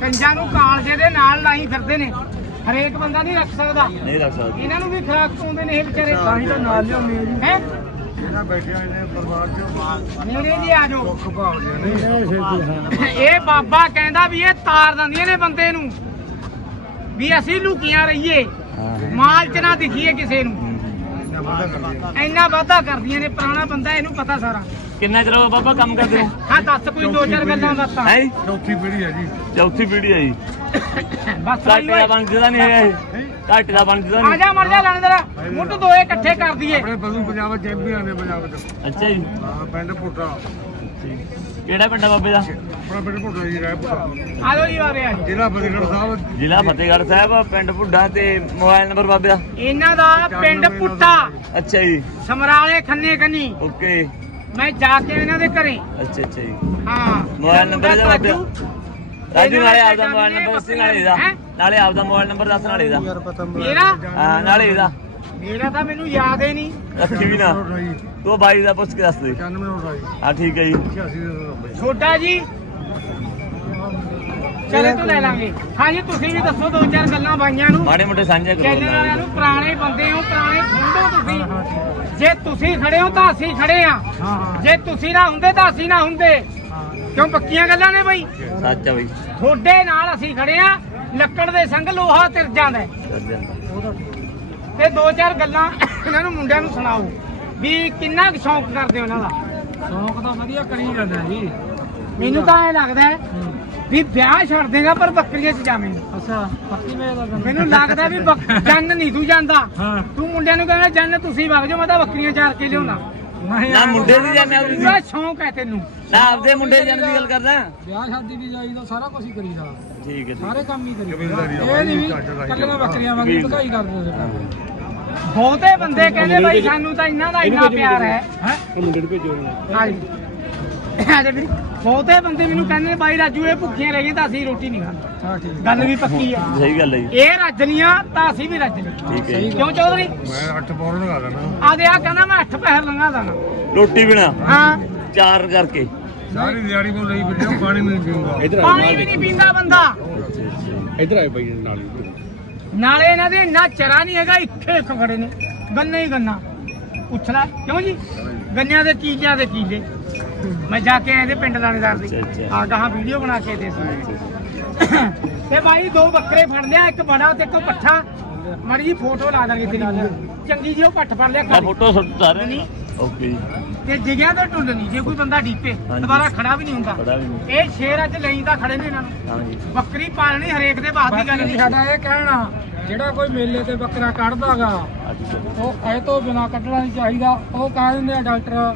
ਕੰਜਾਂ ਨੂੰ ਕਾਲਜੇ ਦੇ ਨਾਲ ਲਾਈ ਫਿਰਦੇ ਨੇ ਹਰੇਕ ਬੰਦਾ ਨਹੀਂ ਰੱਖ ਸਕਦਾ। ਨਹੀਂ ਰੱਖ ਸਕਦੇ। ਇਹਨਾਂ ਨੂੰ ਵੀ ਖਰਾਕ ਪਾਉਂਦੇ ਨੇ ਇਹ ਵਿਚਾਰੇ। ਤਾਂ ਹੀ ਤਾਂ ਨਾਲ ਲਿਆਉਂਦੇ ਆ ਜੀ। ਹੈ? ਮੇਰੇ ਜੀ ਆ ਜਾਓ। ਇਹ ਬਾਬਾ ਕਹਿੰਦਾ ਵੀ ਇਹ ਤਾਰ ਦਿੰਦੀਆਂ ਨੇ ਬੰਦੇ ਨੂੰ ਵੀ ਅਸੀਂ ਲੁਕੀਆਂ ਰਹੀਏ। ਮਾਲ ਚ ਨਾ ਦਿਖੀਏ ਕਿਸੇ ਨੂੰ। ਇੰਨਾ ਵਾਧਾ ਕਰਦੀਆਂ ਨੇ ਪੁਰਾਣਾ ਬੰਦਾ ਇਹਨੂੰ ਪਤਾ ਸਾਰਾ। ਕਿੰਨਾ ਚਿਰ ਹੋ ਬਾਬਾ ਕੰਮ ਕਰਦੇ ਨੂੰ? ਹਾਂ ਦੱਸ ਕੋਈ ਦੋ ਚਾਰ ਗੱਲਾਂ ਬਾਤਾਂ ਹੈ? ਚੌਥੀ ਪੀੜੀ ਹੈ ਜੀ। ਚੌਥੀ ਪੀੜੀ ਹੈ ਜੀ। ਬਸ ਓਏ। ਬਣ ਜਦਾ ਨਹੀਂ ਹੈਗਾ। ਇਹ ਘਾਟੇ ਦਾ ਬਣ ਜਦਾ ਆ ਨਹੀਂ ਜਾ ਮਰ ਜਾ ਲੈਣਦਾਰ ਮੁੱਢ ਦੋਏ ਇਕੱਠੇ ਕਰ ਦਈਏ। ਆਪਣੇ ਪਸ਼ੂ ਪੰਜਾਬ ਚੈਂਪੀਅਨ ਨੇ ਪੰਜਾਬ ਚ ਅੱਛਾ ਜੀ। ਹਾਂ ਪਿੰਡ ਪੁੱਟਾ ਠੀਕ ਕਿਹੜਾ ਪਿੰਡ ਆ ਬਾਬੇ ਦਾ? ਆਪਣਾ ਪਿੰਡ ਭੁੱਟਾ ਜੀ ਰਾਏ ਭੁੱਟਾ ਆ ਲੋ ਜੀ ਆ ਰਿਹਾ ਜੀ। ਜ਼ਿਲ੍ਹਾ ਫਤਿਹਗੜ੍ਹ ਸਾਹਿਬ। ਜ਼ਿਲ੍ਹਾ ਫਤਿਹਗੜ੍ਹ ਸਾਹਿਬ ਪਿੰਡ ਭੁੱਡਾ ਤੇ ਮੋਬਾਈਲ ਨੰਬਰ ਬਾਬੇ ਦਾ? ਇਹਨਾਂ ਦਾ ਪਿੰਡ ਪੁੱਟਾ ਅੱਛਾ ਜੀ। ਸਮਰਾਲੇ ਖੰਨੇ ਕੰਨੀ ਓਕੇ। ਮੈਂ ਜਾ ਕੇ ਇਹਨਾਂ ਦੇ ਘਰੇ। ਅੱਛਾ ਅੱਛਾ ਜੀ। ਹਾਂ। ਮੋਬਾਈਲ ਨੰਬਰ ਇਹਦਾ ਬਾਬੇ ਰਾਜੂ, ਰਾਜੂ ਨਾਲੇ ਇਹਨਾਂ ਆਪਦਾ ਦੇ ਮੋਬਾਈਲ ਨੰਬਰ ਦੱਸੀ ਨਾਲੇ ਇਹਦਾ। ਹੈਂ? ਨਾਲੇ ਆਪਦਾ ਮੋਬਾਈਲ ਨੰਬਰ ਦੱਸ ਨਾਲੇ ਇਹਦਾ। ਯਾਰ ਪਤਾ ਮੇਰਾ? ਹਾਂ ਨਾਲੇ ਇਹਦਾ। ਮੇਰਾ ਤਾਂ ਮੈਨੂੰ ਯਾਦ ਹੀ ਨਹੀਂ। ਰੱਖੀ ਵੀ ਨਾ। ਭੁੱਟਾ ਜੀ ਤੂੰ ਬਾਈ ਦਾ ਪੁੱਛ ਕੇ ਦੱਸ ਦੇ। 95 ਨੰਬਰ ਜੀ ਹਾਂ ਠੀਕ ਹੈ ਜੀ। 86 ਦੇ ਨੰਬਰ ਛੋਟਾ ਜੀ। ਚਲੇ ਤੋਂ ਲੈ ਲਾਂਗੇ। ਹਾਂ ਜੀ ਤੁਸੀਂ ਵੀ ਦੱਸੋ ਦੋ ਚਾਰ ਗੱਲਾਂ ਬਾਈਆਂ ਨੂੰ। ਮਾੜੇ ਮੋਟੇ ਸਾਂਝੇ ਕਰੋ। ਚੈਨਲ ਵਾਲਿਆਂ ਨੂੰ ਪੁਰਾਣੇ ਬੰਦੇ ਹੋ ਪੁਰਾਣੇ ਖੁੰਡੋ ਤੁਸੀਂ। ਜੇ ਤੁਸੀਂ ਖੜੇ ਹੋ ਤਾਂ ਅਸੀਂ ਖੜੇ ਆ ਜੇ ਤੁਸੀਂ ਨਾ ਹੁੰਦੇ ਤਾਂ ਅਸੀਂ ਨਾ ਹੁੰਦੇ। ਕਿਉਂ ਪੱਕੀਆਂ ਗੱਲਾਂ ਨੇ ਬਈ? ਸੱਚ ਆ ਬਈ। ਤੁਹਾਡੇ ਨਾਲ ਅਸੀਂ ਖੜੇ ਆ ਲੱਕੜ ਦੇ ਸੰਗ ਲੋਹਾ ਤਿਰ ਜਾਂਦਾ ਹੈ। ਤੇ ਦੋ ਚਾਰ ਗੱਲਾਂ ਇਹਨਾਂ ਨੂੰ ਮੁੰਡਿਆਂ ਨੂੰ ਸੁਣਾਓ ਵੀ ਕਿੰਨਾ ਕੁ ਸ਼ੌਂਕ ਕਰਦੇ ਹੋ ਇਹਨਾਂ ਦਾ? ਸ਼ੌਂਕ ਤਾਂ ਵਧੀਆ ਕਰੀ ਜਾਂਦਾ ਜੀ। ਮੈਨੂੰ ਤਾਂ ਐ ਲੱਗਦਾ ਹੈ ਵੀ ਵਿਆਹ ਛੱਡ ਦੇਗਾ ਪਰ ਬੱਕਰੀਆਂ 'ਚ ਜਾਵੇਂਗਾ। ਅੱਛਾ ਪੱਕੀ ਵੇ ਦਾ ਮੈਨੂੰ ਲੱਗਦਾ ਵੀ ਬੱਕ- ਜੰਨ ਨਹੀਂ ਤੂੰ ਜਾਂਦਾ। ਹਾਂ। ਤੂੰ ਮੁੰਡਿਆਂ ਨੂੰ ਕਹਿੰਦਾ ਜੰਨ ਤੁਸੀਂ ਵਗ ਜਾਓ ਮੈਂ ਤਾਂ ਬੱਕਰੀਆਂ ਚਾਰ ਕੇ ਲਿਆਉਣਾ। ਨਹੀਂ ਨਾ ਮੁੰਡੇ ਦੀ ਜਾਂਦੇ ਆ ਤੁਸੀਂ ਪੂਰਾ ਸ਼ੌਂਕ ਹੈ ਤੈਨੂੰ। ਨਾ ਆਪਦੇ ਮੁੰਡੇ ਦੀ ਜਾਣ ਦੀ ਗੱਲ ਕਰਦਾ। ਵਿਆਹ ਸ਼ਾਦੀ ਵੀ ਜਾਈਦਾ ਸਾਰਾ ਕੁਝ ਹੀ ਕਰੀਦਾ ਠੀਕ ਹੈ ਸਾਰੇ ਕੰਮ ਹੀ ਕਬੀਲਦਾਰੀ ਕਰੀਦਾ ਆ ਇਹ ਨਹੀਂ ਵੀ ਬਾਈ, ਦਾ ਕੱਲੀਆਂ ਬੱਕਰੀਆਂ ਵਾਂਗੀ ਭਗਾਈ ਕਰਦੇ ਹਾਂ। ਬਹੁਤੇ ਬੰਦੇ ਕਹਿੰਦੇ ਬਾਈ ਸਾਨੂੰ ਤਾਂ ਇਹਨਾਂ ਦਾ ਇੰਨਾ ਪਿਆਰ ਹੈ ਹੈ? ਮੁੰਡੇ ਨੂੰ ਭੇਜੋ ਹਾਂਜੀ। ਬਹੁਤੇ ਬੰਦੇ ਮੈਨੂੰ ਕਹਿੰਦੇ ਬਾਈ ਰਾਜੂ ਇਹ ਭੁੱਖੀਆਂ ਰਹਿ ਗਈਆਂ ਤਾਂ ਅਸੀਂ ਰੋਟੀ ਨਹੀਂ ਖਾਂਦੇ। ਹਾਂ ਠੀਕ ਗੱਲ ਵੀ ਪੱਕੀ ਹੈ ਸਹੀ ਗੱਲ ਹੈ ਜੀ। ਇਹ ਰੱਜਲੀਆਂ ਤਾਂ ਅਸੀਂ ਵੀ ਰੱਜਲੀ ਠੀਕ ਹੈ ਜੀ। ਕਿਉਂ ਚੌਧਰੀ? ਮੈਂ 8 ਪੌੜ ਲਗਾ ਦੇਣਾ। ਆਦੇ ਆ ਕਹਿੰਦਾ ਮੈਂ ਅੱਠ ਪੈਰ ਲੰਘਾ ਦਾਣਾ। ਰੋਟੀ ਬਿਨਾ? ਹਾਂ। ਚਾਰ ਕਰਕੇ। ਸਾਰੀ ਦਿਹਾੜੀ ਕੋਲ ਲਈ ਬਿੱਟੇ ਪਾਣੀ ਵੀ ਨਹੀਂ ਪੀਂਦਾ ਪਾਣੀ ਵੀ ਨਹੀਂ ਪੀਂਦਾ ਬੰਦਾ। ਇਧਰ ਆਏ ਬਾਈ ਨਾਲ ਨਾਲੇ ਇਹਨਾਂ ਦੇ ਇੰਨਾ ਚਰਾ ਨਹੀਂ ਹੈਗਾ ਇੱਥੇ ਇੱਕ ਖੜੇ ਨੇ। ਗੰਨੇ ਹੀ ਗੰਨਾ। ਪੁੱਛ ਲੈ ਕਿਉਂ ਜੀ? ਗੰਨਿਆਂ ਦੇ ਕੀਲਿਆਂ ਦੇ ਕੀਲੇ। ਮੈਂ ਜਾ ਕੇ ਆਏ ਇਹਦੇ ਪਿੰਡ ਲਾਣੇਦਾਰ ਦੀ। ਆ ਗਾਹਾਂ ਵੀਡੀਓ ਬਣਾ ਕੇ ਦੇ ਸੀ। ਤੇ ਬਾਈ ਦੋ ਬੱਕਰੇ ਫੜ ਲਿਆ ਇੱਕ ਬੜਾ ਤੇ ਇੱਕ ਪੱਠਾ। ਮੜੀ ਜੀ ਫੋਟੋ ਲਾ ਦਾਂਗੇ ਤੇਰੀ। ਚੰਗੀ ਜੀ ਉਹ ਪੱਠ ਫੜ ਲਿਆ। ਫੋਟੋ ਸੁੱਟ ਸਾਰੇ ਨਹੀਂ। ਓਕੇ। ਤੇ ਜਿਗਿਆਂ ਤੋਂ ਟੁੱਟ ਨਹੀਂ ਜੇ ਕੋਈ ਬੰਦਾ ਡੀਪੇ। ਦੁਬਾਰਾ ਖੜਾ ਵੀ ਨਹੀਂ ਹੁੰਦਾ। ਇਹ ਸ਼ੇਰ ਅੱਜ ਲਈ ਤਾਂ ਖੜੇ ਨੇ ਇਹਨਾਂ ਨੂੰ। ਹਾਂ ਜੀ ਬੱਕਰੀ ਪਾਲਣੀ ਹਰੇਕ ਦੇ ਬਾਤ ਦੀ ਗੱਲ ਨਹੀਂ। ਸਾਡਾ ਇਹ ਕਹਿਣਾ ਜਿਹੜਾ ਕੋਈ ਮੇਲੇ ਤੇ ਬੱਕਰਾ ਕੱਢਦਾਗਾ ਉਹ ਇਹ ਤੋਂ ਬਿਨਾ ਕੱਢਣਾ ਨਹੀਂ ਚਾਹੀਦਾ। ਉਹ ਕਹਿ ਦਿੰਦੇ ਆ ਡਾਕਟਰ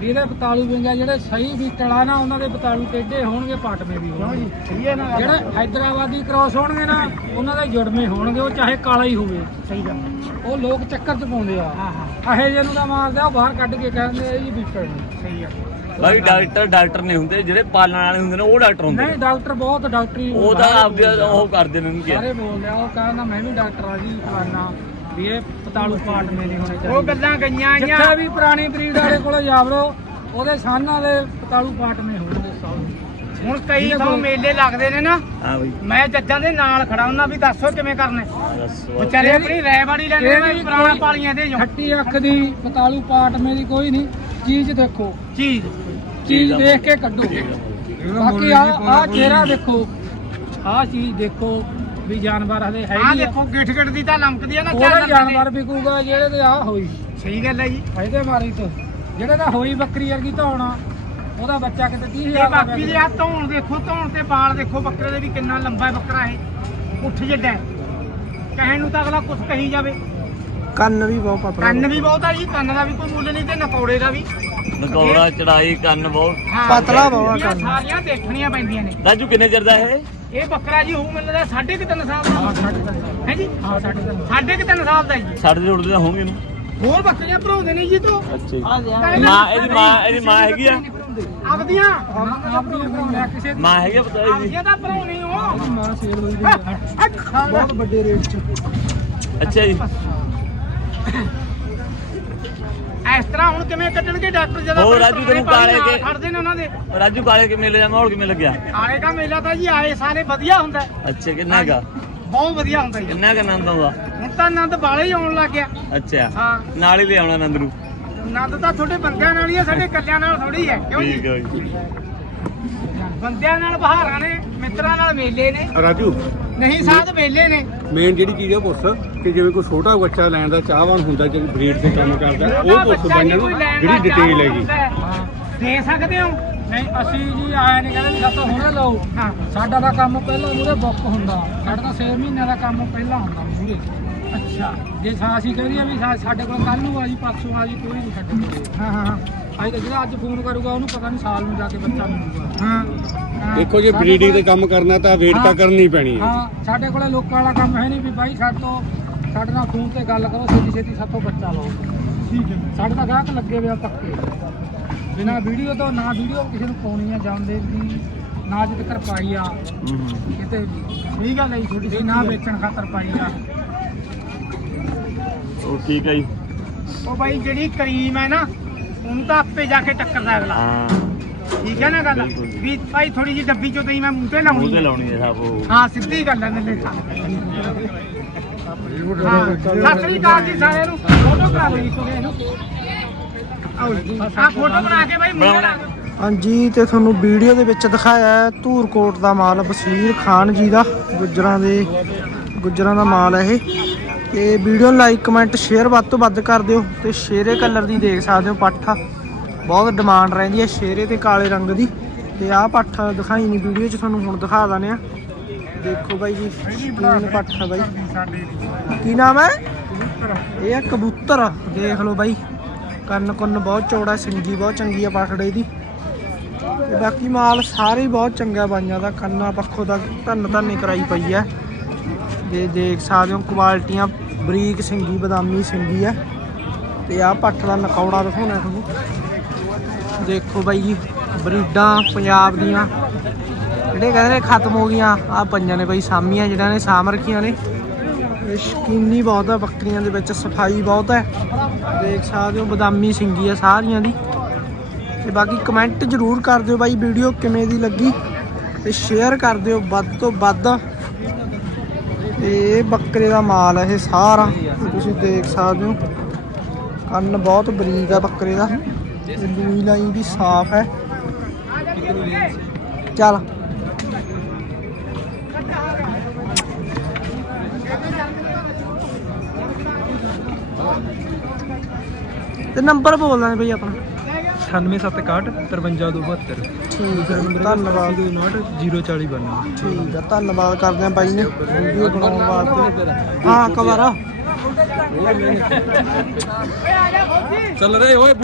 ਵੀ ਇਹਦੇ ਬਤਾਲੂ ਵਿੰਗਾ ਜਿਹੜੇ ਸਹੀ ਬੀਟਲਾ ਨਾ ਉਹਨਾਂ ਦੇ ਬਤਾਲੂ ਟੇਢੇ ਹੋਣਗੇ ਪਾਟਵੇਂ ਵੀ ਹੋਣਗੇ। ਸਹੀ ਹੈ ਨਾ? ਜਿਹੜੇ ਹੈਦਰਾਬਾਦੀ ਕ੍ਰਾਸ ਹੋਣਗੇ ਨਾ ਉਹਨਾਂ ਦੇ ਜੁੜਵੇਂ ਹੋਣਗੇ ਉਹ ਚਾਹੇ ਕਾਲਾ ਹੀ ਹੋਵੇ। ਸਹੀ ਗੱਲ। ਉਹ ਲੋਕ ਚੱਕਰ ਚ ਪਾਉਂਦੇ ਆ। ਹਾਂ ਹਾਂ। ਜਿਹਨੂੰ ਦਾ ਮਾਰਦੇ ਆ ਉਹ ਬਾਹਰ ਕੱਢ ਕੇ ਕਹਿੰਦੇ ਆ ਜੀ ਬੀਟਲ ਨੇ। ਸਹੀ ਹੈ ਬਾਈ ਡਾਕਟਰ ਡਾਕਟਰ ਨਹੀਂ ਹੁੰਦੇ ਜਿਹੜੇ ਪਾਲਣ ਵਾਲੇ ਹੁੰਦੇ ਨੇ ਉਹ ਡਾਕਟਰ ਹੁੰਦੇ ਨਹੀਂ ਡਾਕਟਰ ਬਹੁਤ ਡਾਕਟਰੀ ਉਹ ਤਾਂ ਆਪਦੇ ਉਹ ਕਰਦੇ ਨੇ ਉਹਨੂੰ ਕੀ ਸਾਰੇ ਬੋਲਦੇ ਆ ਉਹ ਕਹਿੰਦਾ ਮੈਂ ਵੀ ਡਾਕਟਰ ਆ ਜੀ ਫਲਾਨਾ। ਵੀ ਇਹ ਪਤਾਲੂ ਪਾਟਵੇਂ ਨਹੀਂ ਹੋਣੇ ਉਹ ਚਾਹੀਦੇ ਗੱਲਾਂ ਗਈਆਂ ਆਈਆਂ। ਜਿੱਥੇ ਵੀ ਪੁਰਾਣੀ ਬਰੀਡ ਵਾਲੇ ਕੋਲੇ ਜਾਵਰੋ ਉਹਦੇ ਸਾਨਾਂ ਦੇ ਪਤਾਲੂ ਪਾਟਵੇਂ ਹੋਣਗੇ ਸਭ ਹੁਣ ਕਈ ਥਾਂ ਮੇਲੇ ਲੱਗਦੇ ਨੇ ਨਾ। ਹਾਂ ਬਈ। ਮੈਂ ਜੱਜਾਂ ਦੇ ਨਾਲ ਖੜਾ ਉਹਨਾਂ ਵੀ ਦੱਸੋ ਕਿਵੇਂ ਕਰਨਾ। ਵਿਚਾਰੇ ਆਪਣੀ ਰੈਵਾੜੀ ਲੈਣੇ ਇਹ ਨੇ ਵੀ ਪੁਰਾਣਾ ਪਾਲੀਆਂ ਦੇ ਜੋ। ਖੱਟੀ ਅੱਖ ਦੀ ਪਤਾਲੂ ਪਾਟਵੇਂ ਦੀ ਕੋਈ ਨਹੀਂ। ਚੀਜ਼ ਦੇਖੋ। ਚੀਜ਼। ਚੀਜ਼ ਦੇਖ ਕੇ ਕੱਢੋ। ਬਾਕੀ ਮੁੱਲ ਆ ਆ ਚਿਹਰਾ ਦੇਖੋ। ਆ ਚੀਜ਼ ਦੇਖੋ। ਵੀ ਜਾਨਵਰ ਹਲੇ ਹੈ ਆਹ ਹੀ ਆ। ਦੇਖੋ ਗਿੱਠ ਗਿੱਠ ਦੀ ਤਾਂ ਲੰਕਦੀ ਆ ਨਾ ਉਹਦਾ ਜਾਨਵਰ ਵਿਕੂਗਾ ਜਿਹੜੇ ਤੇ ਆ ਹੋਈ। ਸਹੀ ਗੱਲ ਹੈ ਜੀ। ਇਹਦੇ ਮਾਰੀ ਤੋਂ। ਜਿਹੜੇ ਦਾ ਹੋਈ ਬੱਕਰੀ ਵਰਗੀ ਧੌਣਾ ਉਹਦਾ ਬੱਚਾ ਕਿਤੇ 30 ਤੇ ਹਜ਼ਾਰ ਦਾ ਬਾਕੀ ਦੇ ਆ ਧੌਣ ਦੇਖੋ ਧੌਣ ਤੇ ਬਾਲ ਦੇਖੋ ਬੱਕਰੇ ਦੇ ਵੀ ਕਿੰਨਾ ਲੰਬਾ ਹੈ ਬੱਕਰਾ ਇਹ। ਉੱਠ ਜਿੱਡਾ ਹੈ। ਕਹਿਣ ਨੂੰ ਤਾਂ ਅਗਲਾ ਕੁਝ ਕਹੀ ਜਾਵੇ। ਕੰਨ ਵੀ ਬਹੁਤ ਪਤਲਾ ਕੰਨ ਵੀ ਬਹੁਤ ਆ ਜੀ ਕੰਨ ਦਾ ਵੀ ਕੋਈ ਮੁੱਲ ਨਹੀਂ ਤੇ ਨਕੌੜੇ ਦਾ ਵੀ। ਨਕੌੜਾ ਚੜਾਈ ਕੰਨ ਬਹੁਤ। ਹਾਂ, ਪਤਲਾ ਬਹੁਤ ਕੰਨ। ਸਾਰੀਆਂ ਦੇਖਣੀਆਂ ਪੈਂਦੀਆਂ ਨੇ। ਰਾਜੂ ਕਿੰਨੇ ਚਿਰ ਦਾ ਇਹ? ਇਹ ਬੱਕਰਾ ਜੀ ਹੋਊ ਮੈਨੂੰ ਲੱਗਦਾ ਸਾਢੇ ਕੁ ਤਿੰਨ ਸਾਲ ਦਾ। ਹੈ ਜੀ? ਹਾਂ ਸਾਡੇ ਕੋਲ ਸਾਢੇ ਕੁ ਤਿੰਨ ਸਾਲ ਦਾ ਜੀ। ਸਾਡੇ ਦੇ ਉੜਦੇ ਤਾਂ ਹੋਣਗੇ ਇਹਨੂੰ ਹੋਰ ਬੱਕਰੀਆਂ ਭਰਾਉਂਦੇ ਨਹੀਂ ਜੀ ਤੋਂ। ਅੱਛਾ ਮਾਂ ਇਹਦੀ ਮਾਂ ਇਹਦੀ ਮਾਂ ਹੈਗੀ ਆ। ਆਪਦੀਆਂ। ਦੀ। ਮਾਂ ਹੈਗੀ ਆ ਪਤਾ ਇਹਦੀ ਆਪਦੀਆਂ ਤਾਂ ਭਰਾਉਣੀ ਹੋ। ਮਾਂ ਦੀ ਆ। ਬਹੁਤ ਵੱਡੇ ਰੇਟ 'ਚ। ਅੱਛਾ ਜੀ। ਇਸ ਤਰ੍ਹਾਂ ਹੁਣ ਕਿਵੇਂ ਕੱਢਣਗੇ ਡਾਕਟਰ ਜਦੋਂ ਹੋਰ ਰਾਜੂ ਤੈਨੂੰ ਕਾਲੇ ਨਾਲ ਕੇ- ਖੜਦੇ ਨੇ ਉਹਨਾਂ ਦੇ। ਰਾਜੂ ਕਾਲੇ ਕੇ ਮੇਲੇ ਦਾ ਮਾਹੌਲ ਕਿਵੇਂ ਲੱਗਿਆ? ਆਲੇ ਦਾ ਮੇਲਾ ਤਾਂ ਜੀ ਆਏ ਸਾਰੇ ਵਧੀਆ ਹੁੰਦਾ। ਅੱਛਾ ਕਿੰਨਾ ਹੈਗਾ? ਬਹੁਤ ਵਧੀਆ ਹੁੰਦਾ ਜੀ। ਕਿੰਨਾ ਕੁ ਆਨੰਦ ਆਉਂਦਾ? ਹੁਣ ਤਾਂ ਆਨੰਦ ਬਾਲੇ ਹੀ ਆਉਣ ਲੱਗ ਗਿਆ। ਅੱਛਾ ਹਾਂ। ਨਾਲ ਹੀ ਲੈ ਆਉਣਾ ਆਨੰਦ ਨੂੰ? ਆਨੰਦ ਤਾਂ ਤੁਹਾਡੇ ਬੰਦਿਆਂ ਨਾਲ ਹੀ ਹੈ ਸਾਡੇ ਕੱਲਿਆਂ ਨਾਲ ਥੋੜੀ ਹੈ ਕਿਉਂ ਠੀਕ ਜੀ ਹੈ ਜੀ। ਬੰਦਿਆਂ ਨਾਲ ਬਹਾਰਾਂ ਨੇ ਮਿੱਤਰਾਂ ਨਾਲ ਮੇਲੇ ਨੇ। ਰਾਜੂ ਨਹੀਂ ਸਾਧ ਮੇਲੇ ਨੇ। ਮੇਨ ਜਿਹੜੀ ਚੀਜ਼ ਆ ਪੁੱਛ ਕਿ ਜਿਵੇਂ ਕੋਈ ਛੋਟਾ ਬੱਚਾ ਲੈਣ ਦਾ ਚਾਹਵਾਨ ਹੁੰਦਾ ਜਿਹੜੀ ਬਰੀਡ ਤੇ ਕੰਮ ਕਰਦਾ ਉਹਦਾ ਉਹ ਪੁੱਛ ਲੈਣ ਜਿਹੜੀ ਦਾ ਡਿਟੇਲ ਹੈਗੀ। ਹੈ। ਦੇ ਸਕਦੇ ਹੋ? ਨਹੀਂ ਅਸੀਂ ਜੀ ਆਇਆ ਨਹੀਂ ਕਹਿੰਦੇ ਵੀ ਸਾਤੋਂ ਹੁਣੇ ਲਓ। ਹਾਂ। ਸਾਡਾ ਤਾਂ ਕੰਮ ਪਹਿਲਾਂ ਮੂਰੇ ਬੁੱਕ ਹੁੰਦਾ। ਸਾਡਾ ਤਾਂ 6 ਮਹੀਨਿਆਂ ਦਾ ਕੰਮ ਪਹਿਲਾਂ ਹੁੰਦਾ ਮੂਰੇ ਅੱਛਾ। ਜੇ ਸਾ ਅਸੀਂ ਕਹਿੰਦੇ ਆ ਵੀ ਸਾਡੇ ਕੋਲ ਕੱਲ ਨੂੰ ਆ ਜੀ ਪਰਸੋਂ ਆ ਜੀ ਕੋਈ ਨਹੀਂ ਸਾਡੇ ਕੋਲ। ਹਾਂ ਹਾਂ ਹਾਂ। ਅੱਜ ਜਿਹੜਾ ਅੱਜ ਫੋਨ ਕਰੂਗਾ ਉਹਨੂੰ ਪਤਾ ਨਹੀਂ ਸਾਲ ਨੂੰ ਜਾ ਕੇ ਬੱਚਾ ਮਿਲੂਗਾ। ਹਾਂ। ਦੇਖੋ ਜੇ ਬਰੀਡਿੰਗ ਦੇ ਕੰਮ ਕਰਨਾ ਤਾਂ ਵੇਟ ਤਾਂ। ਕਰਨੀ ਪੈਣੀ ਹੈ। ਹਾਂ ਸਾਡੇ ਕੋਲੇ ਲੋਕਾਂ ਵਾਲਾ ਕੰਮ ਹੈ ਨਹੀਂ ਵੀ ਬਾਈ ਸਾਡੇ ਤੋਂ ਸਾਡੇ ਨਾਲ ਫੋਨ ਤੇ ਗੱਲ ਕਰੋ ਛੇਤੀ ਛੇਤੀ ਸਾਤੋਂ ਬੱਚਾ ਲਓ। ਠੀਕ ਹੈ। ਸਾਡੇ ਤਾਂ ਗਾਹਕ ਲੱਗੇ ਹੋਏ ਆ ਪੱਕੇ। ਬਿਨਾ ਵੀਡੀਓ ਤੋਂ ਨਾ ਵੀਡੀਓ ਕਿਸੇ ਨੂੰ ਪਾਉਣੀ ਆ ਜਾਂਦੇ ਦੀ ਨਾ ਜਿੱਦ ਕਰ ਪਾਈ ਆ। ਕਿਤੇ ਵੀ। ਸਹੀ ਗੱਲ ਹੈ ਜੀ ਛੋਟੀ ਵੀ ਜਿਹੀ ਨਾ ਵੇਚਣ ਖਾਤਰ ਪਾਈ ਆ। ਉਹ ਠੀਕ ਹੈ ਜੀ। ਉਹ ਬਾਈ ਜਿਹੜੀ ਕਰੀਮ ਹੈ ਨਾ ਉਹਨੂੰ ਤਾਂ ਆਪੇ ਜਾ ਕੇ ਟੱਕਰਦਾ ਅਗਲਾ। ਹਾਂ। ਠੀਕ ਹੈ ਨਾ ਗੱਲ? ਬਿਲਕੁਲ। ਵੀ ਭਾਈ ਥੋੜੀ ਜਿਹੀ ਡੱਬੀ ਚੋਂ ਤੇ ਮੈਂ ਮੂੰਹ ਤੇ ਮੂੰਹ ਲਾਉਣੀ ਤੇ ਹੈ। ਲਾਉਣੀ ਹੈ ਸਭ ਉਹ। ਹਾਂ ਸਿੱਧੀ ਗੱਲ ਹੈ ਹਾਂ ਸਤਿ ਸ੍ਰੀ ਅਕਾਲ ਜੀ ਸਾਰਿਆਂ ਨੂੰ। ਫੋਟੋ ਕਰਾ ਲਓ ਜੀ ਸੋਹਣੇ ਨੂੰ ਆਓ ਜੀ। ਆ ਫੋਟੋ ਬਣਾ ਕੇ ਬਾਈ ਮੂੰਹ ਲਾ ਦਿਓ। ਹਾਂਜੀ ਤੇ ਤੁਹਾਨੂੰ ਵੀਡੀਓ ਦੇ ਵਿੱਚ ਦਿਖਾਇਆ ਹੈ ਧੂਰਕੋਟ ਦਾ ਮਾਲ ਬਸੀਰ ਖਾਨ ਜੀ ਦਾ ਗੁੱਜਰਾਂ ਦੇ ਗੁੱਜਰਾਂ ਦਾ ਮਾਲ ਹੈ ਇਹ। ਤੇ ਵੀਡੀਓ ਲਾਈਕ ਕਮੈਂਟ ਸ਼ੇਅਰ ਵੱਧ ਤੋਂ ਵੱਧ ਕਰ ਦਿਓ ਤੇ ਸ਼ੇਰੇ ਕਲਰ ਦੀ ਦੇਖ ਸਕਦੇ ਹੋ ਪੱਠ ਬਹੁਤ ਡਿਮਾਂਡ ਰਹਿੰਦੀ ਹੈ ਸ਼ੇਰੇ ਤੇ ਕਾਲੇ ਰੰਗ ਦੀ। ਤੇ ਆਹ ਪੱਠ ਦਿਖਾਈ ਨਹੀਂ ਵੀਡੀਓ 'ਚ, ਤੁਹਾਨੂੰ ਹੁਣ ਦਿਖਾ ਦਾਨੇ ਆ। ਦੇਖੋ ਬਾਈ ਜੀ ਸ਼ਕੀਨ ਪੱਠ ਬਾਈ। ਕੀ ਨਾਮ ਹੈ? ਇਹ ਆ ਕਬੂਤਰ। ਦੇਖ ਲਓ ਬਾਈ, ਕੰਨ ਕੁੰਨ ਬਹੁਤ ਚੌੜਾ, ਸਿੰਗੀ ਬਹੁਤ ਚੰਗੀ ਆ ਪਾਠੜੇ ਦੀ। ਤੇ ਬਾਕੀ ਮਾਲ ਸਾਰੇ ਬਹੁਤ ਚੰਗਾ ਬਾਈਆਂ ਦਾ, ਕੰਨਾਂ ਪੱਖੋਂ ਦਾ ਧੰਨ ਧੰਨੀ ਕਰਾਈ ਪਈ ਹੈ ਦੇ ਦੇਖ ਸਕਦੇ ਹੋ ਕੁਆਲਟੀਆਂ ਬਰੀਕ ਸਿੰਗੀ, ਬਦਾਮੀ ਸਿੰਗੀ ਹੈ ਤੇ ਆਹ ਪੱਠ ਦਾ ਨਕੌੜਾ ਦਿਖਾਉਣਾ ਤੁਹਾਨੂੰ। ਦੇਖੋ ਬਾਈ ਜੀ, ਬਰੀਡਾਂ ਪੰਜਾਬ ਦੀਆਂ। ਜਿਹੜੇ ਕਹਿੰਦੇ ਨੇ ਖਤਮ ਹੋ ਗਈਆਂ ਆ ਪੰਜਾਂ ਨੇ ਬਾਈ, ਸਾਮੀਆਂ ਜਿਹੜਾ ਨੇ, ਸਾਮ ਰੱਖੀਆਂ ਨੇ। ਇਹ ਸ਼ਕੀਨੀ ਬਹੁਤ ਆ, ਬੱਕਰੀਆਂ ਦੇ ਵਿੱਚ ਸਫ਼ਾਈ ਬਹੁਤ ਹੈ ਦੇਖ ਸਕਦੇ ਹੋ, ਬਦਾਮੀ ਸਿੰਗੀ ਆ ਸਾਰੀਆਂ ਦੀ। ਤੇ ਬਾਕੀ ਕਮੈਂਟ ਜਰੂਰ ਕਰ ਦਿਓ ਬਾਈ, ਵੀਡੀਓ ਕਿਵੇਂ ਦੀ ਲੱਗੀ। ਤੇ ਸ਼ੇਅਰ ਕਰ ਦਿਓ, ਵੱਧ ਤੋਂ ਵੱਧ। ਇਹ ਬੱਕਰੇ ਦਾ ਮਾਲ ਹੈ ਇਹ ਸਾਰਾ, ਤੁਸੀਂ ਦੇਖ ਸਕਦੇ ਹੋ। ਕੰਨ ਬਹੁਤ ਬਰੀਕ ਆ ਬੱਕਰੇ ਦਾ। ਤੇ ਲੂਈ ਲਾਈ ਵੀ ਸਾਫ਼ ਹੈ। ਚੱਲ। ਤੇ ਨੰਬਰ ਬੋਲਦਾ ਬਈ ਆਪਣਾ। 9761 53272 ਠੀਕ ਹੈ। ਧੰਨਵਾਦ। 04092 ਠੀਕ ਆ ਧੰਨਵਾਦ ਕਰਦੇ ਆ ਬਾਈ ਨੇ ਵੀਡੀਓ ਬਣਾਉਣ ਵਾਸਤੇ। ਹਾਂ ਕਵਰ ਚੱਲ ਰਹੇ ਓਏ